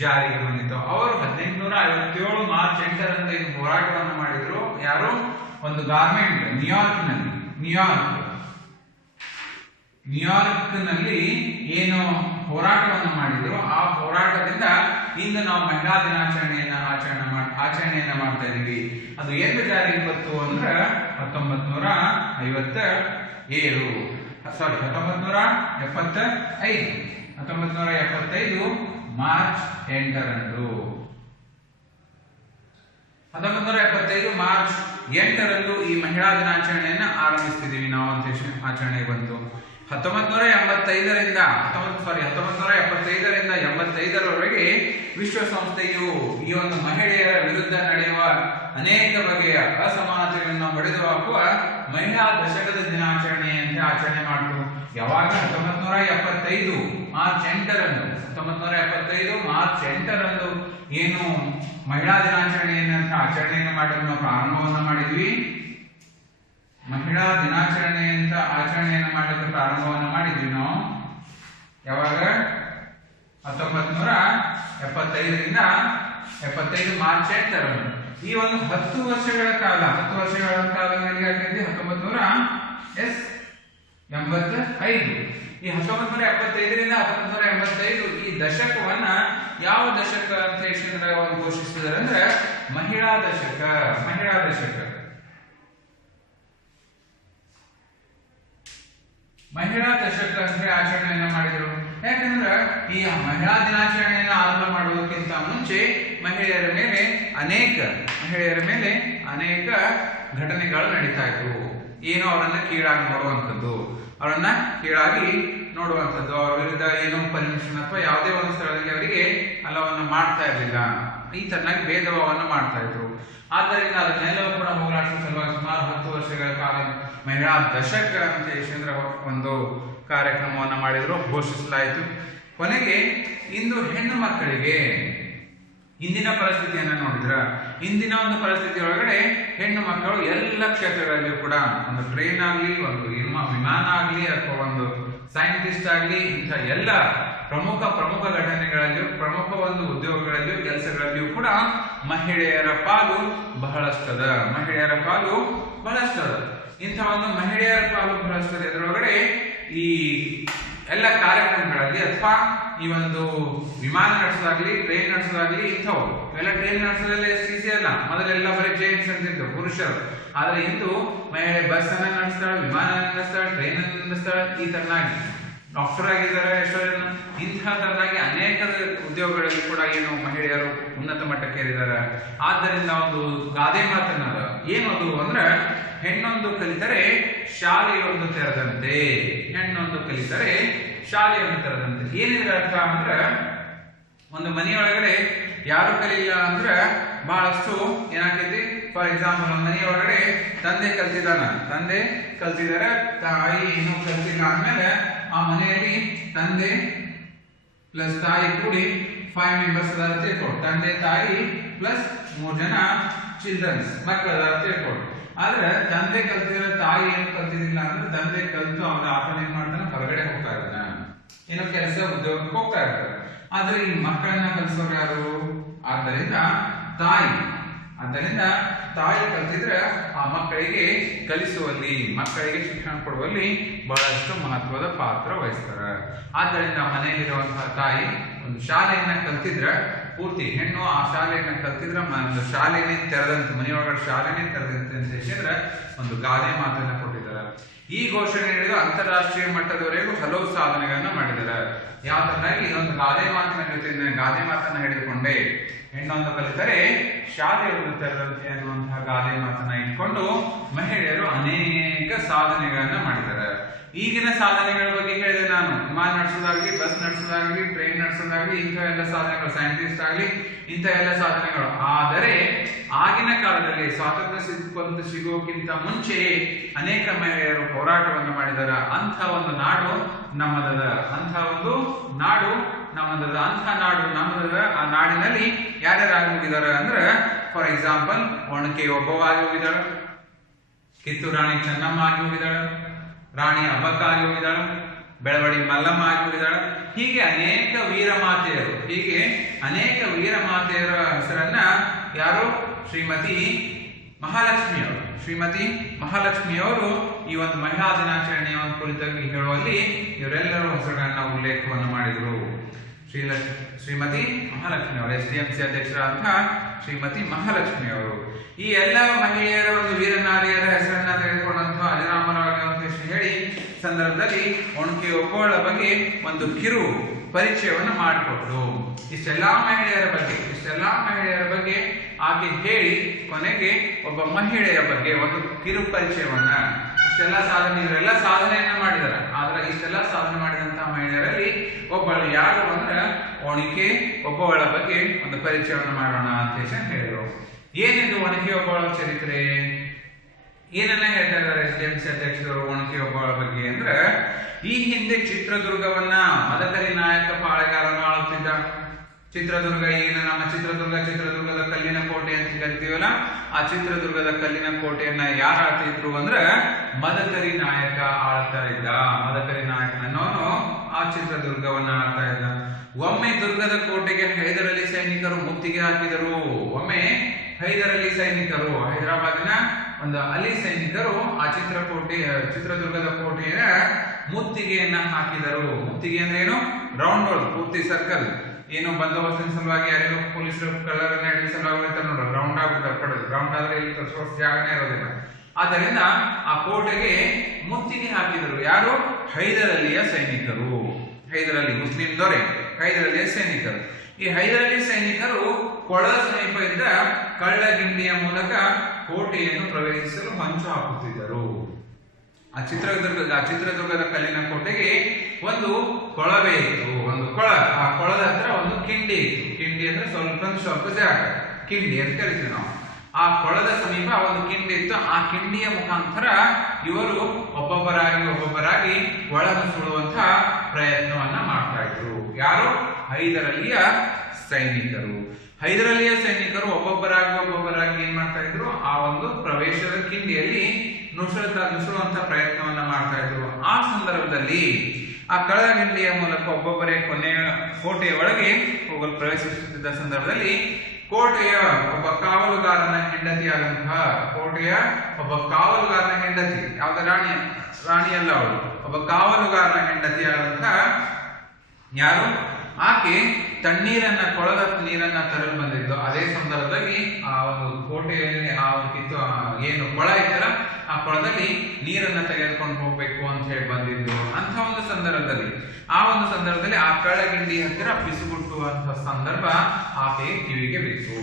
ಜಾರಿಗೆ ಬಂದಿತ್ತು. ಅವರು 1857 ಮಾರ್ಚ್ 8ರಂದು ಏನು ಹೋರಾಟವನ್ನು ಮಾಡಿದ್ರು, ಯಾರು, ಒಂದು ಗಾರ್ಮೆಂಟ್ ನ್ಯೂಯಾರ್ಕ್ನಲ್ಲಿ ಏನು ಹೋರಾಟವನ್ನು ಮಾಡಿದ್ರು, ಆ ಹೋರಾಟದಿಂದ ಇಂದು ನಾವು ಮಹಿಳಾ ದಿನಾಚರಣೆಯನ್ನ ಆಚರಣೆಯನ್ನ ಮಾಡ್ತಾ ಇದೀವಿ. ಅದು ಏನು ಜಾರಿಗೆ ಬಂತು ಅಂದ್ರೆ 1975 ಮಾರ್ಚ್ 8ರಂದು 1975 ಮಾರ್ಚ್ 8ರಂದು ಈ ಮಹಿಳಾ ದಿನಾಚರಣೆಯನ್ನ ಆರಂಭಿಸ್ತಿದೀವಿ ನಾವು ಅಂತ ಆಚರಣೆ ಬಂತು. 1975ರಿಂದ 85ರವರೆಗೆ ವಿಶ್ವಸಂಸ್ಥೆಯು ಈ ಒಂದು ಮಹಿಳೆಯರ ವಿರುದ್ಧ ನಡೆಯುವ ಅನೇಕ ಬಗೆಯ ಅಸಮಾನತೆಗಳನ್ನು ಹೊಡೆದು ಹಾಕುವ ಮಹಿಳಾ ದಶಕದ ದಿನಾಚರಣೆ ಅಂತ ಆಚರಣೆ ಮಾಡಿತು. ಯಾವಾಗ 1975 ಮಾರ್ಚ್ 8ರಂದು ಏನು ಮಹಿಳಾ ದಿನಾಚರಣೆಯನ್ನ ಆಚರಣೆಯನ್ನು ಮಾಡಲು ನಾವು ಪ್ರಾರಂಭವನ್ನ ಮಾಡಿದ್ವಿ. ಮಹಿಳಾ ದಿನಾಚರಣೆ ಅಂತ ಆಚರಣೆಯನ್ನು ಮಾಡಲು ಪ್ರಾರಂಭವನ್ನ ಮಾಡಿದ್ವಿ ನಾವು. ಯಾವಾಗ 1975ರಿಂದ 75 ಮಾರ್ಚ್ 8ರಂದು. ಈ ಒಂದು 10 ವರ್ಷಗಳ ಕಾಲ ಏನಾಗಿದೆ, 1985. ಈ 1975ರಿಂದ 1985 ಈ ದಶಕವನ್ನ ಯಾವ ದಶಕ ಅಂತ ಹೇಳಿ ಘೋಷಿಸಿದ್ದಾರೆ ಅಂದ್ರೆ ಮಹಿಳಾ ದಶಕ ಅಂತ ಆಚರಣೆಯನ್ನ ಮಾಡಿದ್ರು. ಯಾಕಂದ್ರೆ ಈ ಮಹಿಳಾ ದಿನಾಚರಣೆಯನ್ನ ಆರಂಭ ಮಾಡುವುದಕ್ಕಿಂತ ಮುಂಚೆ ಮಹಿಳೆಯರ ಮೇಲೆ ಅನೇಕ ಘಟನೆಗಳು ನಡೀತಾ ಇದ್ವು. ಏನು ಅವರನ್ನ ಕೀಳಾಗಿ ನೋಡುವಂಥದ್ದು, ಅವರ ವಿರುದ್ಧ ಏನೋ ಪರ್ಮಿಷನ್ ಅಥವಾ ಯಾವುದೇ ಒಂದು ಸ್ಥಳದಲ್ಲಿ ಅವರಿಗೆ ಅಲ್ಲವನ್ನು ಮಾಡ್ತಾ ಇರಲಿಲ್ಲ. ಈ ತರನಾಗಿ ಭೇದಭಾವವನ್ನು ಮಾಡ್ತಾ ಇದ್ರು. ಆದ್ದರಿಂದ ಅದನ್ನೆಲ್ಲವೂ ಕೂಡ ಹೋರಾಟದ ಸಲುವಾಗಿ ಸುಮಾರು 10 ವರ್ಷಗಳ ಕಾಲ ಮಹಿಳಾ ದಶಕ ಅಂತ ಯಶೇಂದ್ರ ಒಂದು ಕಾರ್ಯಕ್ರಮವನ್ನು ಮಾಡಿದ್ರು, ಘೋಷಿಸಲಾಯಿತು. ಕೊನೆಗೆ ಇಂದು ಹೆಣ್ಣು ಮಕ್ಕಳಿಗೆ ಇಂದಿನ ಪರಿಸ್ಥಿತಿಯನ್ನ ನೋಡಿದ್ರ, ಇಂದಿನ ಒಂದು ಪರಿಸ್ಥಿತಿ ಒಳಗಡೆ ಹೆಣ್ಣು ಮಕ್ಕಳು ಎಲ್ಲ ಕ್ಷೇತ್ರಗಳಲ್ಲಿಯೂ ಕೂಡ, ಒಂದು ಟ್ರೈನ್ ಆಗ್ಲಿ, ಒಂದು ವಿಮಾನ ಆಗ್ಲಿ, ಅಥವಾ ಒಂದು ಸೈಂಟಿಸ್ಟ್ ಆಗ್ಲಿ, ಇಂಥ ಎಲ್ಲ ಪ್ರಮುಖ ಘಟನೆಗಳಲ್ಲಿಯೂ, ಪ್ರಮುಖ ಒಂದು ಉದ್ಯೋಗಗಳಲ್ಲಿಯೂ, ಕೆಲಸಗಳಲ್ಲಿಯೂ ಕೂಡ ಮಹಿಳೆಯರ ಪಾಲು ಬಹಳಷ್ಟದ. ಇಂಥ ಒಂದು ಮಹಿಳೆಯರ ಪಾಲು ಬಹಳಷ್ಟದ. ಇದರೊಳಗಡೆ ಈ ಎಲ್ಲ ಕಾರ್ಯಕ್ರಮಗಳಲ್ಲಿ ಅಥವಾ ಈ ಒಂದು ವಿಮಾನ ನಡೆಸೋದಾಗ್ಲಿ, ಟ್ರೈನ್ ನಡೆಸೋದಾಗ್ಲಿ, ಇಂಥವು ಇವೆಲ್ಲ ಟ್ರೈನ್ ನಡೆಸೋದೆಲ್ಲ ಈಸಿ ಅಲ್ಲ. ಮೊದಲೆಲ್ಲ ಬರೀ ಜೆಂಟ್ಸ್ ಅಂತಿದ್ರು, ಪುರುಷರು. ಆದ್ರೆ ಇಂದು ಮಹಿಳೆ ಬಸ್ ಅನ್ನ ನಡೆಸ್ತಾಳೆ, ವಿಮಾನ ನಡೆಸ್ತಾಳೆ, ಟ್ರೈನ್ ಅನ್ನ ನಡೆಸ್ತಾಳೆ. ಈ ತರನಾಗಿ ಡಾಕ್ಟರ್ ಆಗಿದ್ದಾರೆ ಎಷ್ಟೋ ಜನ. ಇಂತಹದ್ದಾಗಿ ಅನೇಕ ಉದ್ಯೋಗಗಳಲ್ಲಿ ಕೂಡ ಏನು ಮಹಿಳೆಯರು ಉನ್ನತ ಮಟ್ಟಕ್ಕೇರಿದ್ದಾರೆ. ಆದ್ದರಿಂದ ಒಂದು ಗಾದೆ ಮಾತನ್ನದ ಏನದು ಅಂದ್ರೆ, ಹೆಣ್ಣೊಂದು ಕಲಿತರೆ ಶಾಲೆಯೊಂದು ತೆರೆದಂತೆ. ಹೆಣ್ಣೊಂದು ಕಲಿತರೆ ಶಾಲೆಯೊಂದು ತೆರೆದಂತೆ. ಏನಿದ್ರ ಅರ್ಥ ಅಂದ್ರೆ, ಒಂದು ಮನೆಯೊಳಗಡೆ ಯಾರು ಕಲಿಲ್ಲ ಅಂದ್ರೆ ಬಹಳಷ್ಟು ಏನಾಗ್ತೈತಿ. ಫಾರ್ ಎಕ್ಸಾಂಪಲ್, ಒಂದು ಮನೆಯೊಳಗಡೆ ತಂದೆ ಕಲ್ತಿದಾರೆ, ತಾಯಿ ಇನ್ನೂ ಕಲ್ತಿಲ್ಲ ಅಂದ್ಮೇಲೆ ಆ ಮನೆಯಲ್ಲಿ ತಂದೆ ಪ್ಲಸ್ ತಾಯಿ ಕೂಡಿ 5 ಮೆಂಬರ್ಸ್ ಅದಾರ ತಿಳ್ಕೊಂಡು, ತಂದೆ ತಾಯಿ ಪ್ಲಸ್ 3 ಜನ ಚಿಲ್ಡ್ರನ್ಸ್ ಮಕ್ಕಳ ತಿಳ್ಕೊಂಡು. ಆದ್ರೆ ತಂದೆ ಕಲ್ತಿದ್ರೆ ತಾಯಿ ಏನು ಕಲ್ತಿದಿಲ್ಲ ಅಂದ್ರೆ, ತಂದೆ ಕಲ್ತು ಅವನ ಆತನ ಏನ್ ಮಾಡ್ತಾನೆ, ಹೊರಗಡೆ ಹೋಗ್ತಾ ಇದ್ದಾನೆ, ಏನೋ ಕೆಲಸ ಉದ್ಯೋಗಕ್ಕೆ ಹೋಗ್ತಾ ಇರ್ತಾರೆ. ಆದ್ರೆ ಈ ಮಕ್ಕಳನ್ನ ಕಲಿಸೋರು ಯಾರು? ಆದ್ದರಿಂದ ತಾಯಿ ಕಲ್ತಿದ್ರೆ ಆ ಮಕ್ಕಳಿಗೆ ಕಲಿಸುವಲ್ಲಿ, ಮಕ್ಕಳಿಗೆ ಶಿಕ್ಷಣ ಕೊಡುವಲ್ಲಿ ಬಹಳಷ್ಟು ಮಹತ್ವದ ಪಾತ್ರ ವಹಿಸ್ತಾರೆ. ಆದ್ದರಿಂದ ಮನೆಯಲ್ಲಿರುವಂತಹ ತಾಯಿ ಒಂದು ಶಾಲೆಯನ್ನ ಕಲ್ತಿದ್ರೆ, ಪೂರ್ತಿ ಹೆಣ್ಣು ಆ ಶಾಲೆಯನ್ನ ಕಲ್ತಿದ್ರೆ ಒಂದು ಶಾಲೆನೇ ತೆರೆದಂತೆ, ಮನೆಯೊಳಗಡೆ ಶಾಲೆನೇ ತೆರೆದಂತೆ ಅಂತ ಹೇಳಿದ್ರೆ ಒಂದು ಗಾದೆ ಮಾತನ್ನ ಕೊಟ್ಟಿದ್ದಾರೆ. ಈ ಘೋಷಣೆ ಹಿಡಿದು ಅಂತಾರಾಷ್ಟ್ರೀಯ ಮಟ್ಟದವರೆಗೂ ಹಲವು ಸಾಧನೆಗಳನ್ನ ಮಾಡಿದ್ದಾರೆ. ಯಾವ ತರನಾಗಿ ಇದೊಂದು ಗಾದೆ ಮಾತನ್ನ ಹಿಡಿದುಕೊಂಡೆ, ಹೆಣ್ಣೊಂದು ಕಲಿತರೆ ಶಾಲೆಯೊಂದು ತೆರೆದಂತೆ ಅನ್ನುವಂತಹ ಗಾದೆ ಮಾತನ್ನ ಇಟ್ಕೊಂಡು ಮಹಿಳೆಯರು ಅನೇಕ ಸಾಧನೆಗಳನ್ನ ಮಾಡಿದ್ದಾರೆ. ಈಗಿನ ಸಾಧನೆಗಳ ಬಗ್ಗೆ ಹೇಳಿದೆ ನಾನು. ವಿಮಾನ ನಡೆಸೋದಾಗ್ಲಿ, ಬಸ್ ನಡೆಸೋದಾಗ್ಲಿ, ಟ್ರೈನ್ ನಡೆಸೋದಾಗ್ಲಿ, ಇಂಥ ಎಲ್ಲ ಸಾಧನೆಗಳು, ಸೈಂಟಿಸ್ಟ್ ಆಗ್ಲಿ, ಇಂಥ ಎಲ್ಲ ಸಾಧನೆಗಳು. ಆದರೆ ಆಗಿನ ಕಾಲದಲ್ಲಿ ಸ್ವಾತಂತ್ರ್ಯ ಸಿಗೋಕ್ಕಿಂತ ಮುಂಚೆ ಅನೇಕ ಮಹಿಳೆಯರು ಹೋರಾಟವನ್ನು ಮಾಡಿದ್ದಾರೆ. ಅಂಥ ಒಂದು ನಾಡು ನಮ್ಮದದ, ಅಂಥ ನಮ್ಮದದ. ಆ ನಾಡಿನಲ್ಲಿ ಯಾರ್ಯಾರು ಹೋಗಿದ್ದಾರೆ ಅಂದ್ರೆ, ಫಾರ್ ಎಕ್ಸಾಂಪಲ್, ಒಣಕೆ ಒಬ್ಬವ ಆಗಿ ಹೋಗಿದ್ದಾಳೆ, ಕಿತ್ತೂರು ರಾಣಿ ಚೆನ್ನಮ್ಮ ಆಗಿ ಹೋಗಿದ್ದಾಳೆ, ರಾಣಿ ಅಬ್ಬಕ್ಕ ಆಗಿ ಹೋಗಿದ್ದಾಳೆ, ಬೆಳವಡಿ ಮಲ್ಲಮ್ಮ ಆಗಿ ಹೋಗಿದ್ದಾಳೆ. ಹೀಗೆ ಅನೇಕ ವೀರಮಾತೆಯರ ಹೆಸರನ್ನ ಯಾರು? ಶ್ರೀಮತಿ ಮಹಾಲಕ್ಷ್ಮಿಯವರು ಈ ಒಂದು ಮಹಿಳಾ ದಿನಾಚರಣೆಯ ಒಂದು ಕುರಿತಾಗಿ ಹೇಳುವಲ್ಲಿ ಇವರೆಲ್ಲರೂ ಹೆಸರುಗಳನ್ನ ಉಲ್ಲೇಖವನ್ನು ಮಾಡಿದರು. ಶ್ರೀಮತಿ ಮಹಾಲಕ್ಷ್ಮಿ ಅವರು, SDMC ಅಧ್ಯಕ್ಷರಾದಂತಹ ಶ್ರೀಮತಿ ಮಹಾಲಕ್ಷ್ಮಿ ಅವರು. ಈ ಎಲ್ಲ ಮಹಿಳೆಯರ ಒಂದು ವೀರನಾರಿಯರ ಹೆಸರನ್ನ ತೆಗೆದುಕೊಂಡಂತಹ ಅಜರಾಮರವಾಗಿ ಹೇಳಿ ಸಂದರ್ಭದಲ್ಲಿ ಒಣಕೆ ಒಬ್ಬಳ ಬಗ್ಗೆ ಒಂದು ಕಿರು ಪರಿಚಯವನ್ನು ಮಾಡಿಕೊಟ್ರು. ಇಷ್ಟೆಲ್ಲಾ ಮಹಿಳೆಯರ ಬಗ್ಗೆ ಆಕೆ ಹೇಳಿ ಕೊನೆಗೆ ಒಬ್ಬ ಮಹಿಳೆಯ ಬಗ್ಗೆ ಒಂದು ಕಿರು ಪರಿಚಯವನ್ನ, ಇವರೆಲ್ಲ ಸಾಧನೆಯನ್ನ ಮಾಡಿದಾರೆ. ಆದ್ರೆ ಇಷ್ಟೆಲ್ಲ ಸಾಧನೆ ಮಾಡಿದಂತಹ ಮಹಿಳೆಯರಲ್ಲಿ ಒಬ್ಬಳು ಯಾರು ಅಂದ್ರೆ ಒಣಕೆ ಒಬ್ಬವಳ ಬಗ್ಗೆ ಒಂದು ಪರಿಚಯವನ್ನು ಮಾಡೋಣ ಅಂತ ಹೇಳಿದ್ರು. ಏನಿದು ಒಣಕೆ ಒಬ್ಬವಳ ಚರಿತ್ರೆ? ಏನನ್ನ ಹೇಳ್ತಾ ಇದ್ದಾರೆ SDMC ಅಧ್ಯಕ್ಷರು ಒಣಕೆ ಒಬ್ಬವಳ ಬಗ್ಗೆ ಅಂದ್ರೆ, ಈ ಹಿಂದೆ ಚಿತ್ರದುರ್ಗವನ್ನ ಮದಕರಿ ನಾಯಕ ಪಾಳೆಗಾರನು ಆಳುತ್ತಿದ್ದ. ಚಿತ್ರದುರ್ಗ, ಈಗಿನ ನಮ್ಮ ಚಿತ್ರದುರ್ಗದ ಕಲ್ಲಿನ ಕೋಟೆ ಅಂತ ಕರಿತೀವಲ್ಲ, ಆ ಚಿತ್ರದುರ್ಗದ ಕಲ್ಲಿನ ಕೋಟೆಯನ್ನ ಯಾರು ಆಳ್ತಿದ್ರು ಅಂದ್ರೆ ಮದಕರಿ ನಾಯಕ ಆಳ್ತಾ ಇದ್ದ. ಮದಕರಿ ನಾಯಕನನ್ನು ಆ ಚಿತ್ರದುರ್ಗವನ್ನ ಆಳ್ತಾ ಇದ್ದ. ಒಮ್ಮೆ ದುರ್ಗದ ಕೋಟೆಗೆ ಹೈದರಾಲಿ ಸೈನಿಕರು ಮುತ್ತಿಗೆ ಹಾಕಿದರು. ಹೈದರಾಬಾದಿನ ಒಂದು ಅಲಿ ಸೈನಿಕರು ಆ ಚಿತ್ರದುರ್ಗದ ಕೋಟೆಯ ಮುತ್ತಿಗೆಯನ್ನ ಹಾಕಿದರು. ಮುತ್ತಿಗೆ ಅಂದ್ರೆ ಏನು? ರೌಂಡ್ ಹೋಲ್, ಪೂರ್ತಿ ಸರ್ಕಲ್. ಏನು ಬಂದೋಬಸ್ತಿನ ಸಲುವಾಗಿ ಯಾರಿಗೂ ಪೊಲೀಸರು ಕಳ್ಳರನ್ನ ಹಿಡಿದ ಸಲುವಾಗಿ ನೋಡ್ರಿ, ರೌಂಡ್ ಆಗ್ಬಿಟ್ಟು ರೌಂಡ್ ಆದ್ರೆ ಇಲ್ಲಿ ತೋರಿಸುವಷ್ಟು ಜಾಗನೇ ಇರೋದಿಲ್ಲ. ಆದ್ದರಿಂದ ಆ ಕೋಟೆಗೆ ಮುತ್ತಿಗೆ ಹಾಕಿದರು. ಯಾರು? ಹೈದರಾಲಿಯ ಸೈನಿಕರು. ಮುಸ್ಲಿಂ ದೊರೆ ಹೈದರಾಲಿಯ ಸೈನಿಕರು. ಈ ಹೈದರಾಲಿ ಸೈನಿಕರು ಕೊಳದ ಸಮೀಪ ಇದ್ದ ಕಳ್ಳಗಿಂಡಿಯ ಮೂಲಕ ಕೋಟೆಯನ್ನು ಪ್ರವೇಶಿಸಲು ಹೊಂಚು ಹಾಕುತ್ತಿದ್ದರು. ಆ ಚಿತ್ರದುರ್ಗದ ಕಲ್ಲಿನ ಕೋಟೆಗೆ ಒಂದು ಕೊಳವೆ ಇತ್ತು, ಒಂದು ಕೊಳ. ಆ ಕೊಳದ ಹತ್ರ ಒಂದು ಕಿಂಡಿ ಇತ್ತು. ಕಿಂಡಿ ಅಂದ್ರೆ ಸ್ವಲ್ಪ ಜಾಗ, ಕಿಂಡಿ ಅಂತ ಕರಿತೀವಿ ನಾವು. ಆ ಕೊಳದ ಸಮೀಪ ಒಂದು ಕಿಂಡಿ ಇತ್ತು. ಆ ಕಿಂಡಿಯ ಮುಖಾಂತರ ಇವರು ಒಬ್ಬೊಬ್ಬರಾಗಿ ಒಳನುಸುಳುವಂತಹ ಪ್ರಯತ್ನವನ್ನ ಮಾಡ್ತಾ ಇದ್ರು. ಯಾರು? ಹೈದರಾಲಿಯ ಸೈನಿಕರು ಒಬ್ಬೊಬ್ಬರಾಗಿ ಏನ್ ಮಾಡ್ತಾ ಇದ್ರು? ಆ ಒಂದು ಪ್ರವೇಶದ ಕಿಂಡಿಯಲ್ಲಿ ನುಸುಳುವಂತ ಪ್ರಯತ್ನವನ್ನ ಮಾಡ್ತಾ ಇದ್ರು. ಆ ಸಂದರ್ಭದಲ್ಲಿ ಆ ಕಳ್ಳಗಿಂಡಿಯ ಮೂಲಕ ಒಬ್ಬೊಬ್ಬರೇ ಕೋಟೆಯ ಒಳಗೆ ಹೋಗಲು ಪ್ರವೇಶಿಸುತ್ತಿದ್ದ ಸಂದರ್ಭದಲ್ಲಿ ಕೋಟೆಯ ಒಬ್ಬ ಕಾವಲುಗಾರನ ಹೆಂಡತಿ, ಯಾವ್ದ ರಾಣಿ ಅಲ್ಲ ಅವಳು, ಒಬ್ಬ ಕಾವಲುಗಾರನ ಹೆಂಡತಿಯಾದಂತಹ ಯಾರು? ಆಕೆ ಕೊಳದ ನೀರನ್ನ ತರಲು ಬಂದಿದ್ದು. ಅದೇ ಸಂದರ್ಭದಲ್ಲಿ ಆ ಒಂದು ಕೋಟೆಯಲ್ಲಿ ಆ ಒಂದು ಏನು ಕೊಳ ಇತ್ತಲ್ಲ, ಆ ಆ ಕೊಳದಲ್ಲಿ ನೀರನ್ನ ತೆಗೆದುಕೊಂಡು ಹೋಗ್ಬೇಕು ಅಂತ ಹೇಳಿ ಬಂದಿದ್ದು. ಅಂತ ಒಂದು ಸಂದರ್ಭದಲ್ಲಿ ಆ ಕಳ್ಳಗಿಂಡಿ ಹತ್ತಿರ ಪಿಸುಗುಟ್ಟುವಂತ ಸಂದರ್ಭ ಆಕೆಯ ಕಿವಿಗೆ ಬಿತ್ತು.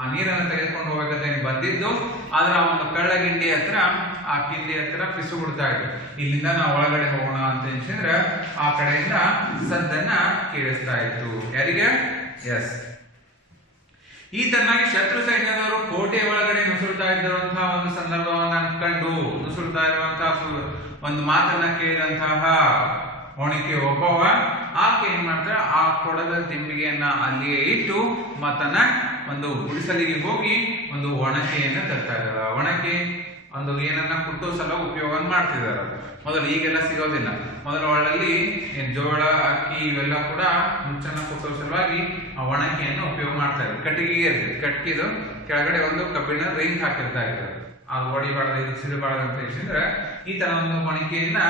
ಆ ನೀರನ್ನು ತೆಗೆದುಕೊಂಡು ಹೋಗಬೇಕಂತ ಬಂದಿದ್ದು, ಆದ್ರೆ ಆ ಒಂದು ಕಳ್ಳಗಿಂಡಿ ಹತ್ರ ಆ ಕಿಂಡಿ ಹತ್ರ ಪಿಸುಗುಡ್ತಾ ಇತ್ತು. ಇಲ್ಲಿಂದ ನಾವು ಒಳಗಡೆ ಹೋಗೋಣ ಅಂತ ಎನ್ಸಿದ್ರೆ ಆ ಕಡೆಯಿಂದ ಸದ್ದನ್ನ ಕೇಳಿಸ್ತಾ ಇತ್ತು. ಯಾರಿಗೆ? ಎಸ್. ಈ ತರನಾಗಿ ಶತ್ರು ಸೈನ್ಯದವರು ಕೋಟೆ ಒಳಗಡೆ ನುಸುಳ್ತಾ ಇದ್ದಿರುವಂತಹ ಒಂದು ಸಂದರ್ಭವನ್ನ ಕಂಡು ನುಸುಳ್ತಾ ಇರುವಂತಹ ಒಂದು ಮಾತನ್ನ ಕೇಳಿದಂತಹ ಒಣಕೆ ಒಬ್ಬವ ಆಕೆ ಏನ್ ಮಾಡ್ತಾಳೆ, ಆ ಕೊಡದ ತಿಂಬಿಗೆಯನ್ನ ಅಲ್ಲಿಯೇ ಇಟ್ಟು ಮತ್ತನ್ನ ಒಂದು ಗುಡಿಸಲಿಗೆ ಹೋಗಿ ಒಂದು ಒಣಕೆಯನ್ನ ತರ್ತಾ ಇದ್ದಾರ. ಒಣಕೆ ಒಂದು ಏನನ್ನ ಕುಟ್ಟೋ ಸಲ ಉಪಯೋಗ ಮಾಡ್ತಿದಾರ. ಮೊದಲು ಈಗೆಲ್ಲ ಸಿಗೋದಿಲ್ಲ. ಮೊದಲು ಒಳಲ್ಲಿ ಜೋಳ, ಅಕ್ಕಿ ಇವೆಲ್ಲ ಕೂಡ ಮುಚ್ಚನ್ನ ಕುಟ್ಟೋ ಸಲುವಾಗಿ ಆ ಒಣಕೆಯನ್ನು ಉಪಯೋಗ ಮಾಡ್ತಾ ಇದ್ರು. ಕಟ್ಟಿಗೆಗೆ ಇರ್ತದೆ, ಕಟ್ಟಿಗೆದು ಕೆಳಗಡೆ ಒಂದು ಕಬ್ಬಿಣ ರಿಂಗ್ ಹಾಕಿರ್ತಾ ಇದ್ದಾರೆ. ಅದು ಹೊಡಿಬಾರ್ದು, ಇದು ಸಿಡಬಾರ್ದು ಅಂತ ಹೇಳಿದ್ರೆ ಈ ತರ ಒಂದು ಒಣಕೆಯನ್ನ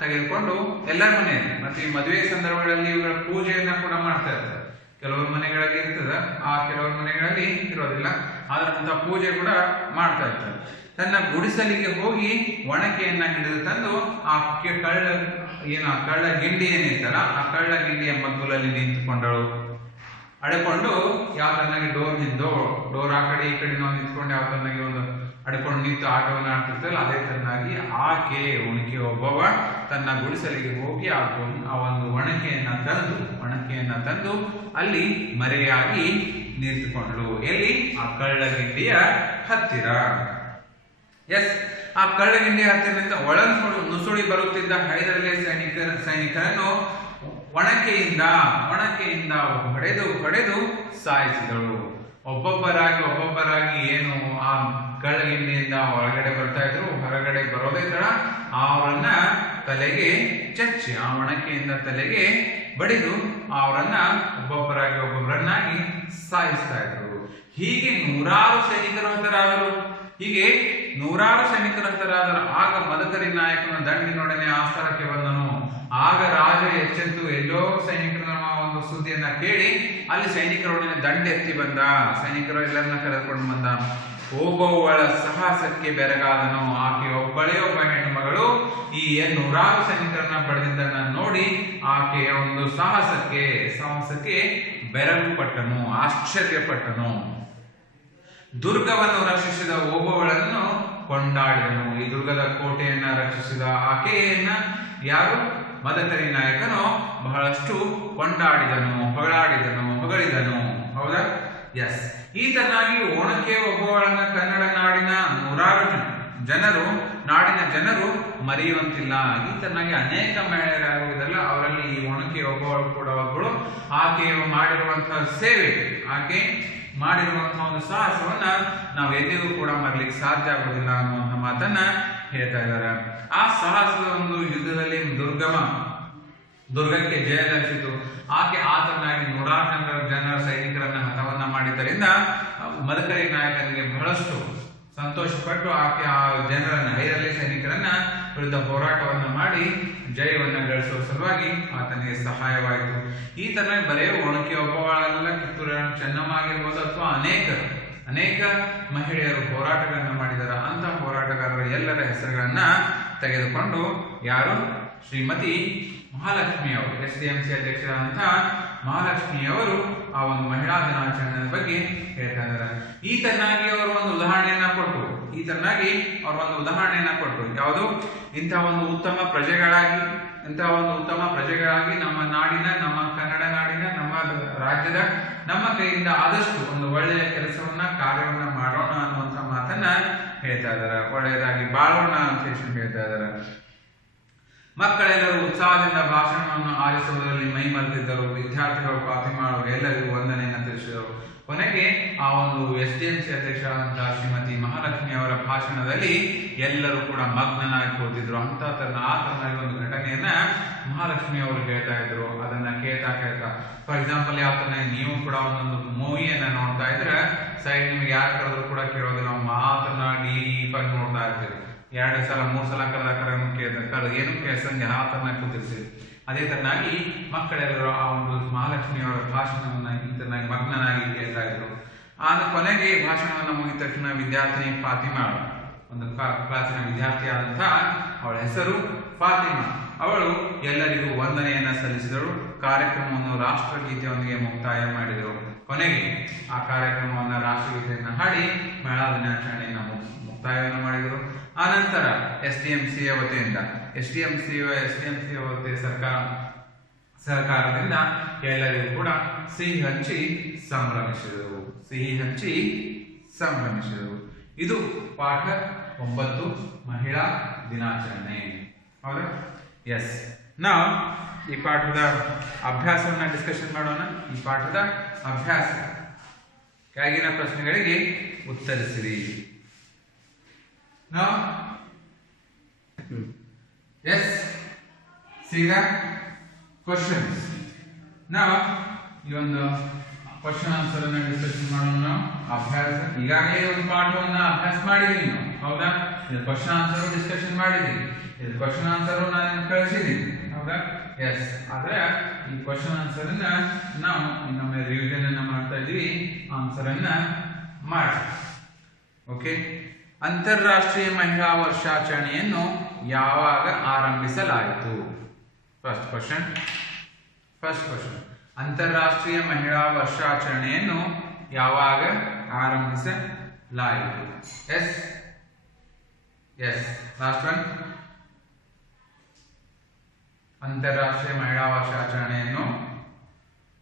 ತೆಗೆದುಕೊಂಡು ಎಲ್ಲರ ಮನೆಯಲ್ಲಿ ಮತ್ತೆ ಈ ಮದುವೆ ಸಂದರ್ಭಗಳಲ್ಲಿ ಇವುಗಳ ಪೂಜೆಯನ್ನ ಕೂಡ ಮಾಡ್ತಾ ಇರ್ತಾರೆ. ಕೆಲವರ ಮನೆಗಳಲ್ಲಿ ಇರ್ತದ, ಆ ಕೆಲವರ ಮನೆಗಳಲ್ಲಿ ಇರೋದಿಲ್ಲ. ಆದ್ರಂತ ಪೂಜೆ ಕೂಡ ಮಾಡ್ತಾ ಇರ್ತಾರೆ. ತನ್ನ ಗುಡಿಸಲಿಗೆ ಹೋಗಿ ಒಣಕೆಯನ್ನ ಹಿಡಿದು ತಂದು ಆ ಕಳ್ಳ ಗಿಂಡಿ ಏನಿರ್ತಲ್ಲ ಆ ಕಳ್ಳ ಗಿಂಡಿಯ ಮಗ್ಗುಲಲ್ಲಿ ನಿಂತುಕೊಂಡಳು. ಅಡ್ಕೊಂಡು ಯಾವ ತನ್ನಾಗಿ ಡೋರ್ ಆ ಕಡೆ ಈ ಕಡೆ ನಾವು ನಿಂತ್ಕೊಂಡು ಯಾವ ತನ್ನಾಗಿ ಒಂದು ಅಡ್ಕೊಂಡು ನಿಂತು ಆಟವನ್ನು ಆಡ್ತಿರ್ತಲ್ಲ, ಅದೇ ತರನಾಗಿ ಆಕೆ ಒಣಕೆ ಒಬ್ಬವ ತನ್ನ ಗುಡಿಸಲಿಗೆ ಹೋಗಿ ಆ ಒಂದು ಒಣಕೆಯನ್ನ ತಂದು ಅಲ್ಲಿ ಮರೆಯಾಗಿ ನಿಂತುಕೊಂಡಳು. ಎಲ್ಲಿ? ಆ ಕಳ್ಳಗಿಂಡಿಯ ಹತ್ತಿರ. ಎಸ್, ಆ ಕಳ್ಳಗಿಂಡಿಯ ಹತ್ತಿರದಿಂದ ಒಳ ನುಸುಳಿ ಬರುತ್ತಿದ್ದ ಹೈದರಾಲಿ ಸೈನಿಕರನ್ನು ಒಣಕೆಯಿಂದ ಹೊಡೆದು ಸಾಯಿಸಿದಳು. ಒಬ್ಬೊಬ್ಬರಾಗಿ ಏನು ಆ ಕಳ್ಳಗಿಂಡಿಯಿಂದ ಒಳಗಡೆ ಬರ್ತಾ ಇದ್ರು, ಹೊರಗಡೆ ಬರೋದೇ ತರ ಅವರನ್ನ ತಲೆಗೆ ಚಚ್ಚಿ ಆ ಒಣಕೆಯಿಂದ ತಲೆಗೆ ಬಡಿದು ಅವರನ್ನ ಒಬ್ಬೊಬ್ಬರನ್ನಾಗಿ ಸಾಯಿಸ್ತಾ ಇದ್ರು. ಹೀಗೆ ನೂರಾರು ಸೈನಿಕರು ಹತರಾದರು. ಆಗ ಮದಕರಿ ನಾಯಕನ ದಂಡಿನೊಡನೆ ಆಸ್ಥಾನಕ್ಕೆ ಬಂದನು. ಆಗ ರಾಜ ಎಚ್ಚೆತ್ತು ಎಲ್ಲೋ ಸೈನಿಕರ ಒಂದು ಸುದ್ದಿಯನ್ನ ಕೇಳಿ ಅಲ್ಲಿ ಸೈನಿಕರೊಡನೆ ದಂಡೆತ್ತಿ ಬಂದ. ಸೈನಿಕರು ಎಲ್ಲರನ್ನ ಕರೆದುಕೊಂಡು ಬಂದ. ಒಬ್ಬೊಬ್ಬಳ ಸಾಹಸಕ್ಕೆ ಬೆರಗಾದನು. ಆಕೆ ಒಬ್ಬ ಹೆಣ್ಣು ಮಗಳು ಈ ನೂರಾರು ಸೈನಿಕರನ್ನ ಬಡಿದಿದ್ದನ್ನ ನೋಡಿ ಆಕೆಯ ಒಂದು ಸಾಹಸಕ್ಕೆ ಬೆರಗು ಪಟ್ಟನು, ಆಶ್ಚರ್ಯಪಟ್ಟನು. ದುರ್ಗವನ್ನು ರಕ್ಷಿಸಿದ ಓಬವ್ವಳನ್ನು ಕೊಂಡಾಡಿದನು. ಈ ದುರ್ಗದ ಕೋಟೆಯನ್ನ ರಕ್ಷಿಸಿದ ಆಕೆಯನ್ನ ಯಾರು? ಮದಕರಿ ನಾಯಕನು ಬಹಳಷ್ಟು ಕೊಂಡಾಡಿದನು, ಹೊಗಳಿದನು. ಹೌದಾ? ಎಸ್. ಈ ತರನಾಗಿ ಒಣಕೆ ಒಬ್ಬವಳನ್ನ ಕನ್ನಡ ನಾಡಿನ ನೂರಾರು ಜನರು ಮರೆಯುವಂತಿಲ್ಲ. ಈ ತರನಾಗಿ ಅನೇಕ ಮಹಿಳೆಯರಾಗುವುದಲ್ಲ, ಅವರಲ್ಲಿ ಈ ಒಣಕೆ ಒಬ್ಬವಳು ಕೂಡ ಒಬ್ಬಳು. ಆಕೆಯು ಮಾಡಿರುವಂತಹ ಸೇವೆ, ಆಕೆ ಮಾಡಿರುವಂತಹ ಒಂದು ಸಾಹಸವನ್ನ ನಾವು ಎಂದಿಗೂ ಕೂಡ ಮರಲಿಕ್ಕೆ ಸಾಧ್ಯ ಆಗುವುದಿಲ್ಲ ಅನ್ನುವಂಥ ಮಾತನ್ನ ಹೇಳ್ತಾ ಇದ್ದಾರೆ. ಆ ಸಾಹಸದ ಒಂದು ಯುದ್ಧದಲ್ಲಿ ದುರ್ಗಕ್ಕೆ ಜಯ ಲಭಿಸಿತು. ಆಕೆ ಆತನಾಗಿ ನೂರಾರು ಜನರ ಸೈನಿಕರನ್ನ ಹತವನ್ನ ಮಾಡಿದ್ದರಿಂದ ಮದಕರಿ ನಾಯಕನಿಗೆ ಬಹಳಷ್ಟು ಸಂತೋಷಪಟ್ಟು ಆಕೆ ಆ ಜನರನ್ನ ಹೈದರಾಲಿ ಸೈನಿಕರನ್ನ ವಿರುದ್ಧ ಹೋರಾಟವನ್ನ ಮಾಡಿ ಜಯವನ್ನ ಗಳಿಸುವ ಸಲುವಾಗಿ ಆತನಿಗೆ ಸಹಾಯವಾಯಿತು. ಈ ತರ ಬರೇ ಒಣಕೆ ಒಬ್ಬವಳೆಲ್ಲ ಕಿತ್ತೂರು ಚೆನ್ನಮ್ಮ ಆಗಿರ್ಬೋದು ಅಥವಾ ಅನೇಕ ಮಹಿಳೆಯರು ಹೋರಾಟಗಳನ್ನ ಮಾಡಿದಾರ. ಅಂತ ಹೋರಾಟಗಾರರ ಎಲ್ಲರ ಹೆಸರುಗಳನ್ನ ತೆಗೆದುಕೊಂಡು ಯಾರು? ಶ್ರೀಮತಿ ಮಹಾಲಕ್ಷ್ಮಿ ಅವರು, SDMC ಅಧ್ಯಕ್ಷರಾದಂತಹ ಮಹಾಲಕ್ಷ್ಮಿ ಅವರು ಆ ಒಂದು ಮಹಿಳಾ ದಿನಾಚರಣೆಯ ಬಗ್ಗೆ ಹೇಳ್ತಾ ಇದ್ದಾರೆ. ಈ ತರನಾಗಿ ಅವರು ಒಂದು ಉದಾಹರಣೆಯನ್ನ ಕೊಟ್ಟು ಯಾವುದು? ಇಂತಹ ಒಂದು ಉತ್ತಮ ಪ್ರಜೆಗಳಾಗಿ ನಮ್ಮ ನಾಡಿನ, ನಮ್ಮ ಕನ್ನಡ ನಾಡಿನ, ನಮ್ಮ ರಾಜ್ಯದ, ನಮ್ಮ ಕೈಯಿಂದ ಆದಷ್ಟು ಒಂದು ಒಳ್ಳೆಯ ಕಾರ್ಯವನ್ನ ಮಾಡೋಣ ಅನ್ನುವಂಥ ಮಾತನ್ನ ಹೇಳ್ತಾ ಇದ್ದಾರೆ. ಒಳ್ಳೆಯದಾಗಿ ಬಾಳೋಣ ಅಂತ ಹೇಳ್ತಾ ಇದ್ದಾರೆ. ಮಕ್ಕಳೆಲ್ಲರೂ ಉತ್ಸಾಹದಿಂದ ಭಾಷಣವನ್ನು ಆಲಿಸುವುದರಲ್ಲಿ ಮೈಮರೆತಿದ್ದರು. ವಿದ್ಯಾರ್ಥಿಗಳು, ಫಾತಿಮಾಳವರು ಎಲ್ಲರಿಗೂ ವಂದನೆಯನ್ನು ತಿಳಿಸಿದರು. ಕೊನೆಗೆ ಆ ಒಂದು SDMC ಅಧ್ಯಕ್ಷರಾದಂತಹ ಶ್ರೀಮತಿ ಮಹಾಲಕ್ಷ್ಮಿ ಅವರ ಭಾಷಣದಲ್ಲಿ ಎಲ್ಲರೂ ಕೂಡ ಮಗ್ನನಾಗಿ ಕೂತಿದ್ರು. ಆ ತರನಾಗಿ ಒಂದು ಘಟನೆಯನ್ನ ಮಹಾಲಕ್ಷ್ಮಿ ಅವರು ಹೇಳ್ತಾ ಇದ್ರು. ಅದನ್ನ ಕೇಳ್ತಾ ಫಾರ್ ಎಕ್ಸಾಂಪಲ್ ಯಾವ ತರ ನೀವು ಕೂಡ ಒಂದೊಂದು ಮೂವಿಯನ್ನ ನೋಡ್ತಾ ಇದ್ರೆ ಸೈಡ್ ನಿಮ್ಗೆ ಯಾರು ಕರೆದ್ರು ಕೂಡ ಕೇಳೋದಿಲ್ಲ, ನಾವು ಮಾತನ್ನ ಡೀಪಾಗಿ ನೋಡ್ತಾ ಇರ್ತೀವಿ. 2 ಸಲ 3 ಸಲ ಏನು ಕೇಳಿಸಂಗೆ ಆ ತರನಾಗಿ ಕೂತಿರ್ತೀವಿ. ಅದೇ ತರನಾಗಿ ಮಕ್ಕಳೆಲ್ಲರೂ ಆ ಒಂದು ಮಹಾಲಕ್ಷ್ಮಿ ಅವರ ಭಾಷಣವನ್ನ ಈ ತರನಾಗಿ ಮಗ್ನನಾಗಿ ಕೇಳ್ತಾ ಇದ್ರು. ಆದ ಕೊನೆಗೆ ಭಾಷಣವನ್ನ ಮುಗಿದ ತಕ್ಷಣ ವಿದ್ಯಾರ್ಥಿನಿ ಫಾತಿಮಾ ಒಂದು ಕ್ಲಾಸಿನ ವಿದ್ಯಾರ್ಥಿಯಾದಂತಹ ಅವಳ ಹೆಸರು ಫಾತಿಮಾ. ಅವಳು ಎಲ್ಲರಿಗೂ ವಂದನೆಯನ್ನ ಸಲ್ಲಿಸಿದಳು. ಕಾರ್ಯಕ್ರಮವನ್ನು ರಾಷ್ಟ್ರಗೀತೆಯೊಂದಿಗೆ ಮುಕ್ತಾಯ ಮಾಡಿದರು. ಕೊನೆಗೆ ಆ ಕಾರ್ಯಕ್ರಮವನ್ನು ರಾಷ್ಟ್ರಗೀತೆಯನ್ನು ಹಾಡಿ ಮಹಿಳಾ ದಿನಾಚರಣೆಯನ್ನು ಮುಕ್ತಾಯವನ್ನು ಮಾಡಿದರು. ಆನಂತರ SDMC ವತಿಯಿಂದ SDMC ವತಿಯ ಸಹಕಾರದಿಂದ ಎಲ್ಲರಿಗೂ ಕೂಡ ಸಿಹಿ ಹಂಚಿ ಸಂಭ್ರಮಿಸಿದರು. ಇದು ಪಾಠ 9 ಮಹಿಳಾ ದಿನಾಚರಣೆ. ಹೌದಾ? ಎಸ್. ನಾವು ಈ ಪಾಠದ ಅಭ್ಯಾಸವನ್ನ ಡಿಸ್ಕಷನ್ ಮಾಡೋಣ. ಈ ಪಾಠದ ಅಭ್ಯಾಸ ಕೆಳಗಿನ ಪ್ರಶ್ನೆಗಳಿಗೆ ಉತ್ತರಿಸಿರಿ. ನಾವು ಎಸ್ ಸೀದಾ ಕ್ವಶನ್ಸ್. ನಾವು ಈ ಒಂದು ಕ್ವಶನ್ ಆನ್ಸರ್ ಅನ್ನ ಡಿಸ್ಕಷನ್ ಮಾಡೋಣ. ನಾವು ಅಭ್ಯಾಸ ಈಗಾಗಲೇ ಒಂದು ಪಾಠವನ್ನ ಅಭ್ಯಾಸ ಮಾಡಿದೀವಿ ನಾವು. ಹೌದಾ? ಇದು ಕ್ವಶನ್ ಆನ್ಸರ್ ಡಿಸ್ಕಷನ್ ಮಾಡಿದೀವಿ. ಇದು ಕ್ವಶನ್ ಆನ್ಸರ್ ನಾನು ಕಳಿಸಿದ್ದೀನಿ. ಹೌದಾ? ಎಸ್. ಆದ್ರೆ ಈ ಕ್ವಶನ್ ಆನ್ಸರ್ ಅನ್ನ ನಾವು ಇನ್ನೊಮ್ಮೆ ರಿವಿಷನ್ ಅನ್ನ ಮಾಡ್ತಾ ಇದೀವಿ. ಆನ್ಸರ್ ಅನ್ನ ಮಾಡಿ. ಓಕೆ. ಅಂತಾರಾಷ್ಟ್ರೀಯ ಮಹಿಳಾ ವರ್ಷಾಚರಣೆಯನ್ನು ಯಾವಾಗ ಆರಂಭಿಸಲಾಯಿತು? First question. ಅಂತಾರಾಷ್ಟ್ರೀಯ ಮಹಿಳಾ ವರ್ಷಾಚರಣೆಯನ್ನು ಯಾವಾಗ ಆರಂಭಿಸಲಾಯಿತು? ಎಸ್. Last one. ಅಂತಾರಾಷ್ಟ್ರೀಯ ಮಹಿಳಾ ವರ್ಷಾಚರಣೆಯನ್ನು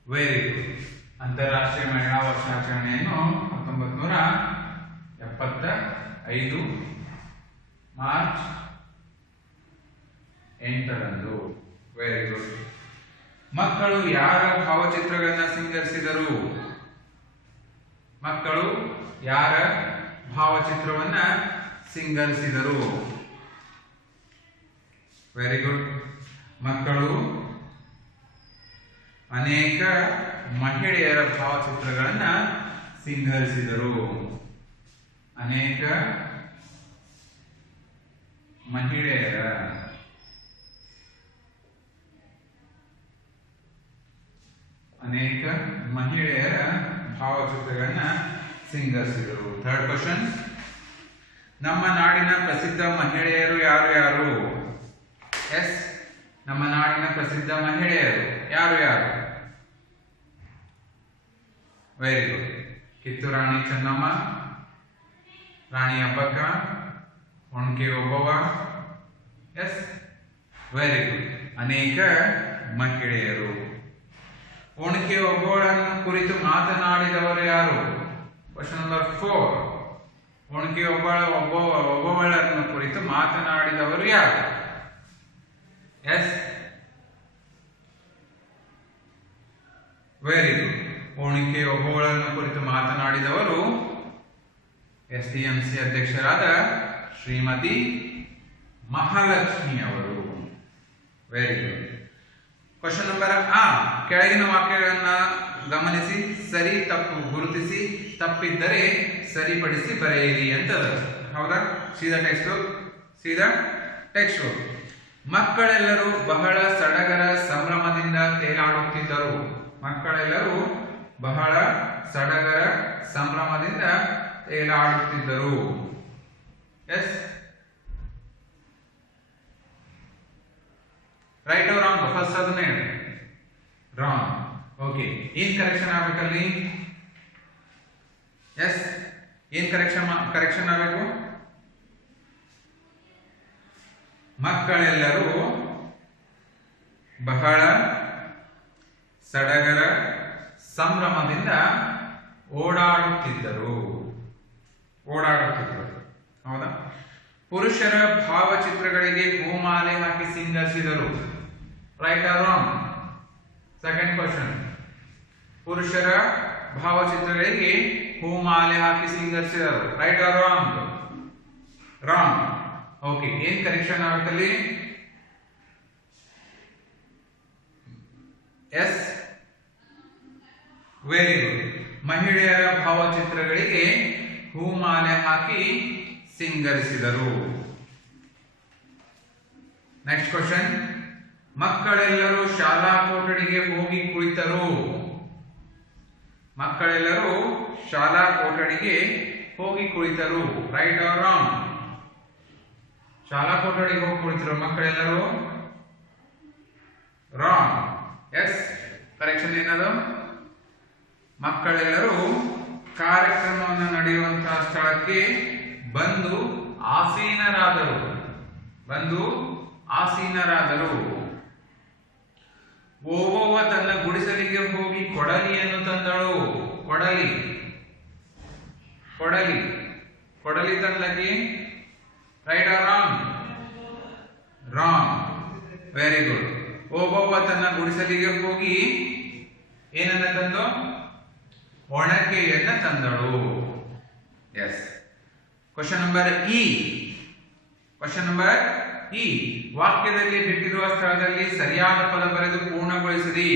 ವೆರಿ ಗುಡ್. ಅಂತಾರಾಷ್ಟ್ರೀಯ ಮಹಿಳಾ ವರ್ಷಾಚರಣೆಯನ್ನು 1975 ಮಾರ್ಚ್ 8ರಂದು. Very good. ಮಕ್ಕಳು ಯಾರ ಭಾವಚಿತ್ರಗಳನ್ನ ಸಿಂಗರಿಸಿದರು? ಮಕ್ಕಳು ಯಾರ ಭಾವಚಿತ್ರವನ್ನ ಸಿಂಗರಿಸಿದರು? Very good. ಮಕ್ಕಳು ಅನೇಕ ಮಹಿಳೆಯರ ಭಾವಚಿತ್ರಗಳನ್ನ ಸಿಂಗರಿಸಿದರು. ಅನೇಕ ಮಹಿಳೆಯರ ಭಾವಚಿತ್ರಗಳನ್ನ ಸಿಂಗರಿಸಿದರು. Third question. ನಮ್ಮ ನಾಡಿನ ಪ್ರಸಿದ್ಧ ಮಹಿಳೆಯರು ಯಾರು ಯಾರು? ಎಸ್. ನಮ್ಮ ನಾಡಿನ ಪ್ರಸಿದ್ಧ ಮಹಿಳೆಯರು ಯಾರು ಯಾರು? Very good. Kittur Rani Chennamma, Rani Abbakka, Onake Obavva. Yes. Very good. ಅನೇಕ ಮಹಿಳೆಯರು. ಒಣಕೆ ಓಬವ್ವಳನ್ನು ಕುರಿತು ಮಾತನಾಡಿದವರು ಯಾರು? Question number 4. ಒಣಕೆ ಓಬವ್ವಳನ್ನು ಕುರಿತು ಮಾತನಾಡಿದವರು ಯಾರು? ಎಸ್. Very good. ಒಣಕೆ ಓಬವ್ವಳನ್ನು ಕುರಿತು ಮಾತನಾಡಿದವರು SDMC ಅಧ್ಯಕ್ಷರಾದ ಶ್ರೀಮತಿ ಮಹಾಲಕ್ಷ್ಮಿ ಅವರು. Very good. ಕ್ವಶನ್ ನಂಬರ್ ಕೆಳಗಿನ ವಾಕ್ಯಗಳನ್ನ ಗಮನಿಸಿ, ಸರಿ ತಪ್ಪು ಗುರುತಿಸಿ, ತಪ್ಪಿದ್ದರೆ ಸರಿಪಡಿಸಿ ಬರೆಯಿರಿ ಅಂತ. ಹೌದಾ? ಸೀದಾ ಟೆಕ್ಸ್ಟ್ ಬುಕ್. ಮಕ್ಕಳೆಲ್ಲರೂ ಬಹಳ ಸಡಗರ ಸಂಭ್ರಮದಿಂದ ತೇಲಾಡುತ್ತಿದ್ದರು. ಮಕ್ಕಳೆಲ್ಲರೂ ಬಹಳ ಸಡಗರ ಸಂಭ್ರಮದಿಂದ ತೇಲಾಡುತ್ತಿದ್ದರು. Yes. Right or wrong? First ಅದನ್ನೇ ಹೇಳಿ. ರಾಂಗ್. ಓಕೆ. ಏನ್ ಕರೆಕ್ಷನ್ ಆಗ್ಬೇಕಲ್ಲಿ? ಎಸ್. ಏನ್ ಕರೆಕ್ಷನ್ ಆಗಬೇಕು? ಮಕ್ಕಳೆಲ್ಲರೂ ಬಹಳ ಸಡಗರ ಸಂಭ್ರಮದಿಂದ ಓಡಾಡುತ್ತಿದ್ದರು. ಹೌದಾ? ಪುರುಷರ ಭಾವಚಿತ್ರಗಳಿಗೆ ಹೂಮಾಲೆ ಹಾಕಿ ಸಿಂಗರಿಸಿದರು. Right or wrong? Second question. ಪುರುಷರ ಭಾವಚಿತ್ರಗಳಿಗೆ ಹೂಮಾಲೆ ಹಾಕಿ ಸಿಂಗರಿಸಿದರು. Right or wrong? Wrong. Okay. ಏನ್ ಕರೆಕ್ಷನ್ ಆಗಬೇಕಲ್ಲಿ? ಎಸ್. Very good. ಮಹಿಳೆಯರ ಭಾವಚಿತ್ರಗಳಿಗೆ ಹೂಮಾಲೆ ಹಾಕಿ ಸಿಂಗರಿಸಿದರು. Next question. ಮಕ್ಕಳೆಲ್ಲರೂ ಶಾಲಾ ಕೊಠಡಿಗೆ ಹೋಗಿ ಕುಳಿತರು. ಮಕ್ಕಳೆಲ್ಲರೂ ಶಾಲಾ ಕೊಠಡಿಗೆ ಹೋಗಿ ಕುಳಿತರು. Right or wrong? ಶಾಲಾ ಕೊಠಡಿಗೆ ಹೋಗಿ ಕುಳಿತಿರೋ ಮಕ್ಕಳೆಲ್ಲರೂ ರಾಂಗ್. ಎಸ್, ಕರೆಕ್ಷನ್ ಏನದು? ಮಕ್ಕಳೆಲ್ಲರೂ ಕಾರ್ಯಕ್ರಮವನ್ನು ನಡೆಯುವಂತಹ ಸ್ಥಳಕ್ಕೆ ಬಂದು ಆಸೀನರಾದರು. ಓವವ್ವ ತನ್ನ ಗುಡಿಸಲಿಗೆ ಹೋಗಿ ಕೊಡಲಿಯನ್ನು ತಂದಳು. ಕೊಡಲಿ ತಂದಕ್ಕೆ right or wrong? Wrong. Very good. Obavva ತನ್ನ ಗುಡಿಸಲಿಗೆ ಹೋಗಿ ಏನನ್ನ ತಂದು? ಒಣಕೆಯನ್ನ ತಂದಳು. ಎಸ್. ಕ್ವಶನ್ ನಂಬರ್ ಇ. ವಾಕ್ಯದಲ್ಲಿ ಬಿಟ್ಟಿರುವ ಸ್ಥಳದಲ್ಲಿ ಸರಿಯಾದ ಪದ ಬರೆದು ಪೂರ್ಣಗೊಳಿಸಿರಿ.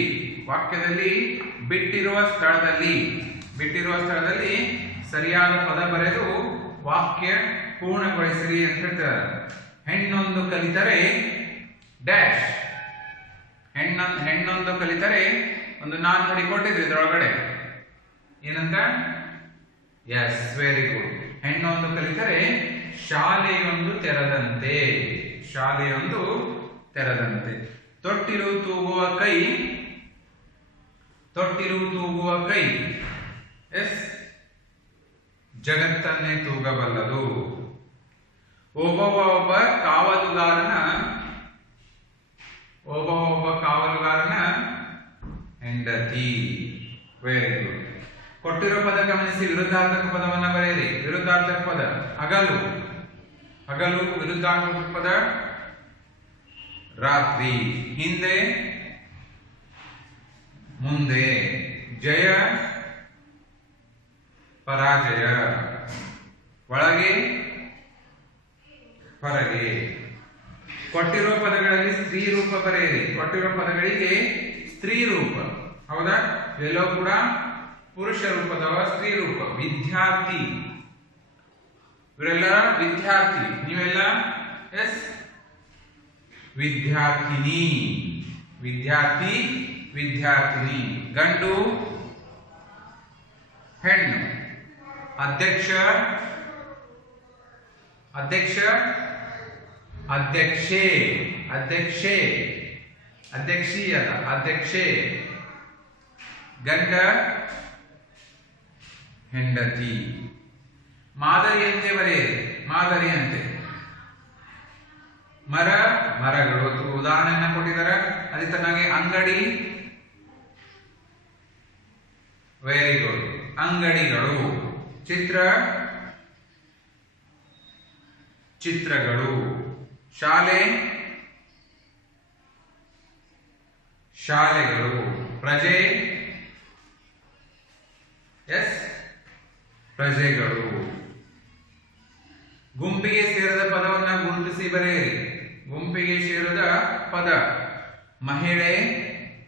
ವಾಕ್ಯದಲ್ಲಿ ಬಿಟ್ಟಿರುವ ಸ್ಥಳದಲ್ಲಿ ಸರಿಯಾದ ಪದ ಬರೆದು ವಾಕ್ಯ ಪೂರ್ಣಗೊಳಿಸಿರಿ ಅಂತ ಹೇಳ್ತಾರೆ. ಹೆಣ್ಣೊಂದು ಕಲಿತರೆ ಡ್ಯಾಶ್. ಹೆಣ್ಣೊಂದು ಕಲಿತರೆ ಒಂದು ನಾನು ನೋಡಿ ಕೊಟ್ಟಿದ್ರಿ ಇದರೊಳಗಡೆ ಏನಂತ? S, very good. ಹೆಣ್ಣೊಂದು ಕಲಿತರೆ ಶಾಲೆಯೊಂದು ತೆರೆದಂತೆ. ತೊಟ್ಟಿಲು ತೂಗುವ ಕೈ ಎಸ್, ಜಗತ್ತನ್ನೇ ತೂಗಬಲ್ಲದು. ಒಬ್ಬ ಕಾವಲುಗಾರನ ಹೆಂಡತಿ. Very good. ಕೊಟ್ಟಿರೋ ಪದ ಗಮನಿಸಿ, ವಿರುದ್ಧಾರ್ಥಕ ಪದವನ್ನ ಬರೆಯಿರಿ. ವಿರುದ್ಧಾರ್ಥಕ ಪದ ಹಗಲು, ವಿರುದ್ಧಾರ್ಥಕ ಪದ ರಾತ್ರಿ. ಹಿಂದೆ, ಮುಂದೆ. ಜಯ, ಪರಾಜಯ. ಒಳಗೆ, ಹೊರಗೆ. ಕೊಟ್ಟಿರೋ ಪದಗಳಲ್ಲಿ ಸ್ತ್ರೀ ರೂಪ ಬರೆಯಿರಿ. ಕೊಟ್ಟಿರೋ ಪದಗಳಿಗೆ ಸ್ತ್ರೀ ರೂಪ, ಹೌದಾ? ಎಲ್ಲೋ ಕೂಡ ಪುರುಷ ರೂಪದವ, ಸ್ತ್ರೀ ರೂಪ. ವಿದ್ಯಾರ್ಥಿ, ಇವರೆಲ್ಲ ವಿದ್ಯಾರ್ಥಿ. ನೀವೆಲ್ಲ ಎಸ್, ವಿದ್ಯಾರ್ಥಿನಿ. ಗಂಡು, ಹೆಣ್ಣು. ಅಧ್ಯಕ್ಷೆ, ಗಂಡ, ಹೆಂಡತಿ. ಮಾದರಿಯಂತೆ ಬರೆಯಿರಿ. ಮಾದರಿಯಂತೆ. ಮರಗಳು. ಉದಾಹರಣೆಯನ್ನ ಕೊಟ್ಟಿದ್ದಾರೆ. ಅದೇ ತನ್ನಾಗಿ ಅಂಗಡಿ. Very good. ಅಂಗಡಿಗಳು. ಚಿತ್ರಗಳು. ಶಾಲೆಗಳು. ಪ್ರಜೆ ಎಸ್, ಪ್ರಜೆಗಳು. ಗುಂಪಿಗೆ ಸೇರದ ಪದವನ್ನ ಗುರುತಿಸಿ ಬರೆಯಿರಿ. ಗುಂಪಿಗೆ ಸೇರದ ಪದ ಮಹಿಳೆ,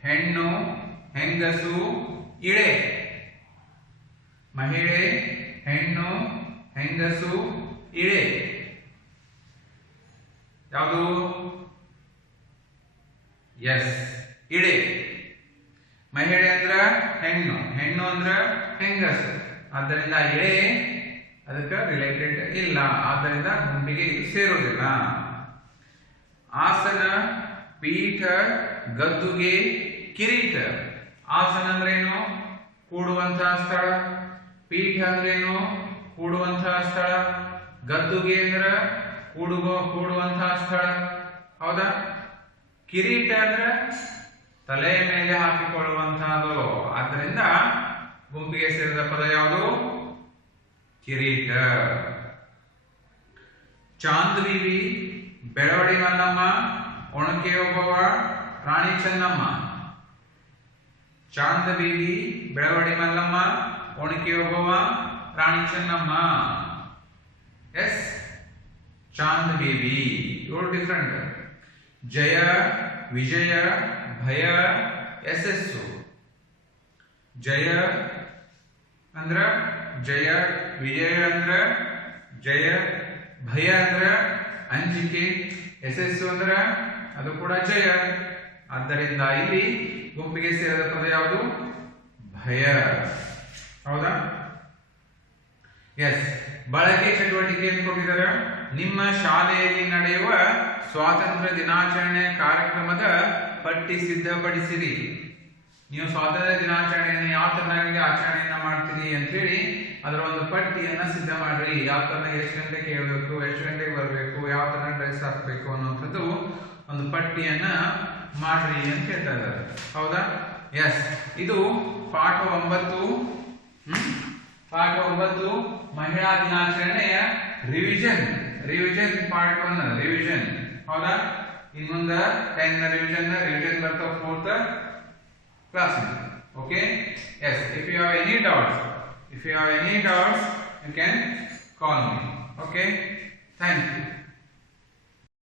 ಹೆಣ್ಣು, ಹೆಂಗಸು, ಇಳೆ. ಮಹಿಳೆ, ಹೆಣ್ಣು, ಹೆಂಗಸು, ಇಳೆ. ಯಾವುದು? ಎಸ್, ಇಳೆ. ಮಹಿಳೆ ಅಂದ್ರ ಹೆಣ್ಣು, ಹೆಣ್ಣು ಅಂದ್ರ ಹೆಂಗಸು. ಆದ್ದರಿಂದ ಇಳೆ ಅದಕ್ಕೆ ರಿಲೇಟೆಡ್ ಇಲ್ಲ, ಆದ್ದರಿಂದ ಗುಂಪಿಗೆ ಇದು ಸೇರೋದಿಲ್ಲ. ಆಸನ, ಪೀಠ, ಗದ್ದುಗೆ, ಕಿರೀಟ. ಆಸನ ಅಂದ್ರೇನು? ಕೂಡುವಂತಹ ಸ್ಥಳ. ಪೀಠ ಅಂದ್ರೇನು? ಕೂಡುವಂತಹ ಸ್ಥಳ. ಗದ್ದುಗೆ ಅಂದ್ರ ಕೂಡುವಂತಹ ಸ್ಥಳ, ಹೌದಾ? ಕಿರೀಟ ಅಂದ್ರೆ ತಲೆಯ ಮೇಲೆ ಹಾಕಿಕೊಳ್ಳುವಂತಹದ್ದು. ಆದ್ದರಿಂದ ಗುಂಪಿಗೆ ಸೇರಿದ ಪದ ಯಾವುದು? ಕಿರೀಟ. ಚಾಂದ್ವಿವಿ, ಬೆಳವಡಿ ಮಲ್ಲಮ್ಮ, ಒಣಕೆ ಒಬ್ಬವ, ರಾಣಿ ಚೆನ್ನಮ್ಮ. ಚಾಂದಬೀವಿ, ಬೆಳವಡಿ ಮಲ್ಲಮ್ಮ, ಒಣಕೆ ಒಬ್ಬವ, ರಾಣಿ ಚೆನ್ನಮ್ಮ. ಎಸ್, ಚಾಂದಬೀವಿ. ಇವರು ಡಿಫರೆಂಟ್. ಜಯ, ವಿಜಯ, ಭಯ, ಯಶಸ್ಸು. ಜಯ ಅಂದ್ರ ಜಯ, ವಿಜಯ ಅಂದ್ರ ಜಯ, ಭಯ ಅಂದ್ರ ಅಂಜಿಕೆ, ಯಶಸ್ಸು ಅಂದ್ರ ಅದು ಕೂಡ ಜಯ. ಆದ್ದರಿಂದ ಇಲ್ಲಿ ಗುಂಪಿಗೆ ಸೇರಿದ ಪದ ಯಾವುದು? ಭಯ, ಹೌದಾ? ಎಸ್, ಬಳಕೆ ಚಟುವಟಿಕೆಯನ್ನು ಕೊಟ್ಟಿದ್ದಾರೆ. ನಿಮ್ಮ ಶಾಲೆಯಲ್ಲಿ ನಡೆಯುವ ಸ್ವಾತಂತ್ರ್ಯ ದಿನಾಚರಣೆ ಕಾರ್ಯಕ್ರಮದ ಪಟ್ಟಿ ಸಿದ್ಧಪಡಿಸಿರಿ. ನೀವು ಸ್ವಾತಂತ್ರ್ಯ ದಿನಾಚರಣೆಯನ್ನು ಯಾವ ತರನಾಗಿ ಆಚರಣೆಯನ್ನ ಮಾಡ್ತೀರಿ ಅಂತೇಳಿ ಅದರ ಒಂದು ಪಟ್ಟಿಯನ್ನ ಸಿದ್ಧ ಮಾಡ್ರಿ. ಯಾವ ತರ ಎಷ್ಟು ಗಂಟೆಗೆ ಹೇಳ್ಬೇಕು, ಎಷ್ಟು ಗಂಟೆಗೆ ಬರಬೇಕು, ಯಾವ ತರ ಡ್ರೆಸ್ ಹಾಕ್ಬೇಕು ಅನ್ನೋಂಥದ್ದು ಒಂದು ಪಟ್ಟಿಯನ್ನ ಮಾಡ್ರಿ ಅಂತ ಹೇಳ್ತಾ ಇದ್ದಾರೆ. ಹೌದಾ? ಎಸ್, ಇದು ಪಾಠ 9. ಪಾಠ 9 ಮಹಿಳಾ ದಿನಾಚರಣೆಯ ರಿವಿಷನ್ ಪಾರ್ಟ್ 1 ರಿವಿಷನ್. ಹೌದಾ? ಇನ್ನೊಂದು 10 ರಿವಿಷನ್ ಬರ್ತಾವ 4th class. Okay? Yes, if you have any doubts, you can call me. Okay? Thank you.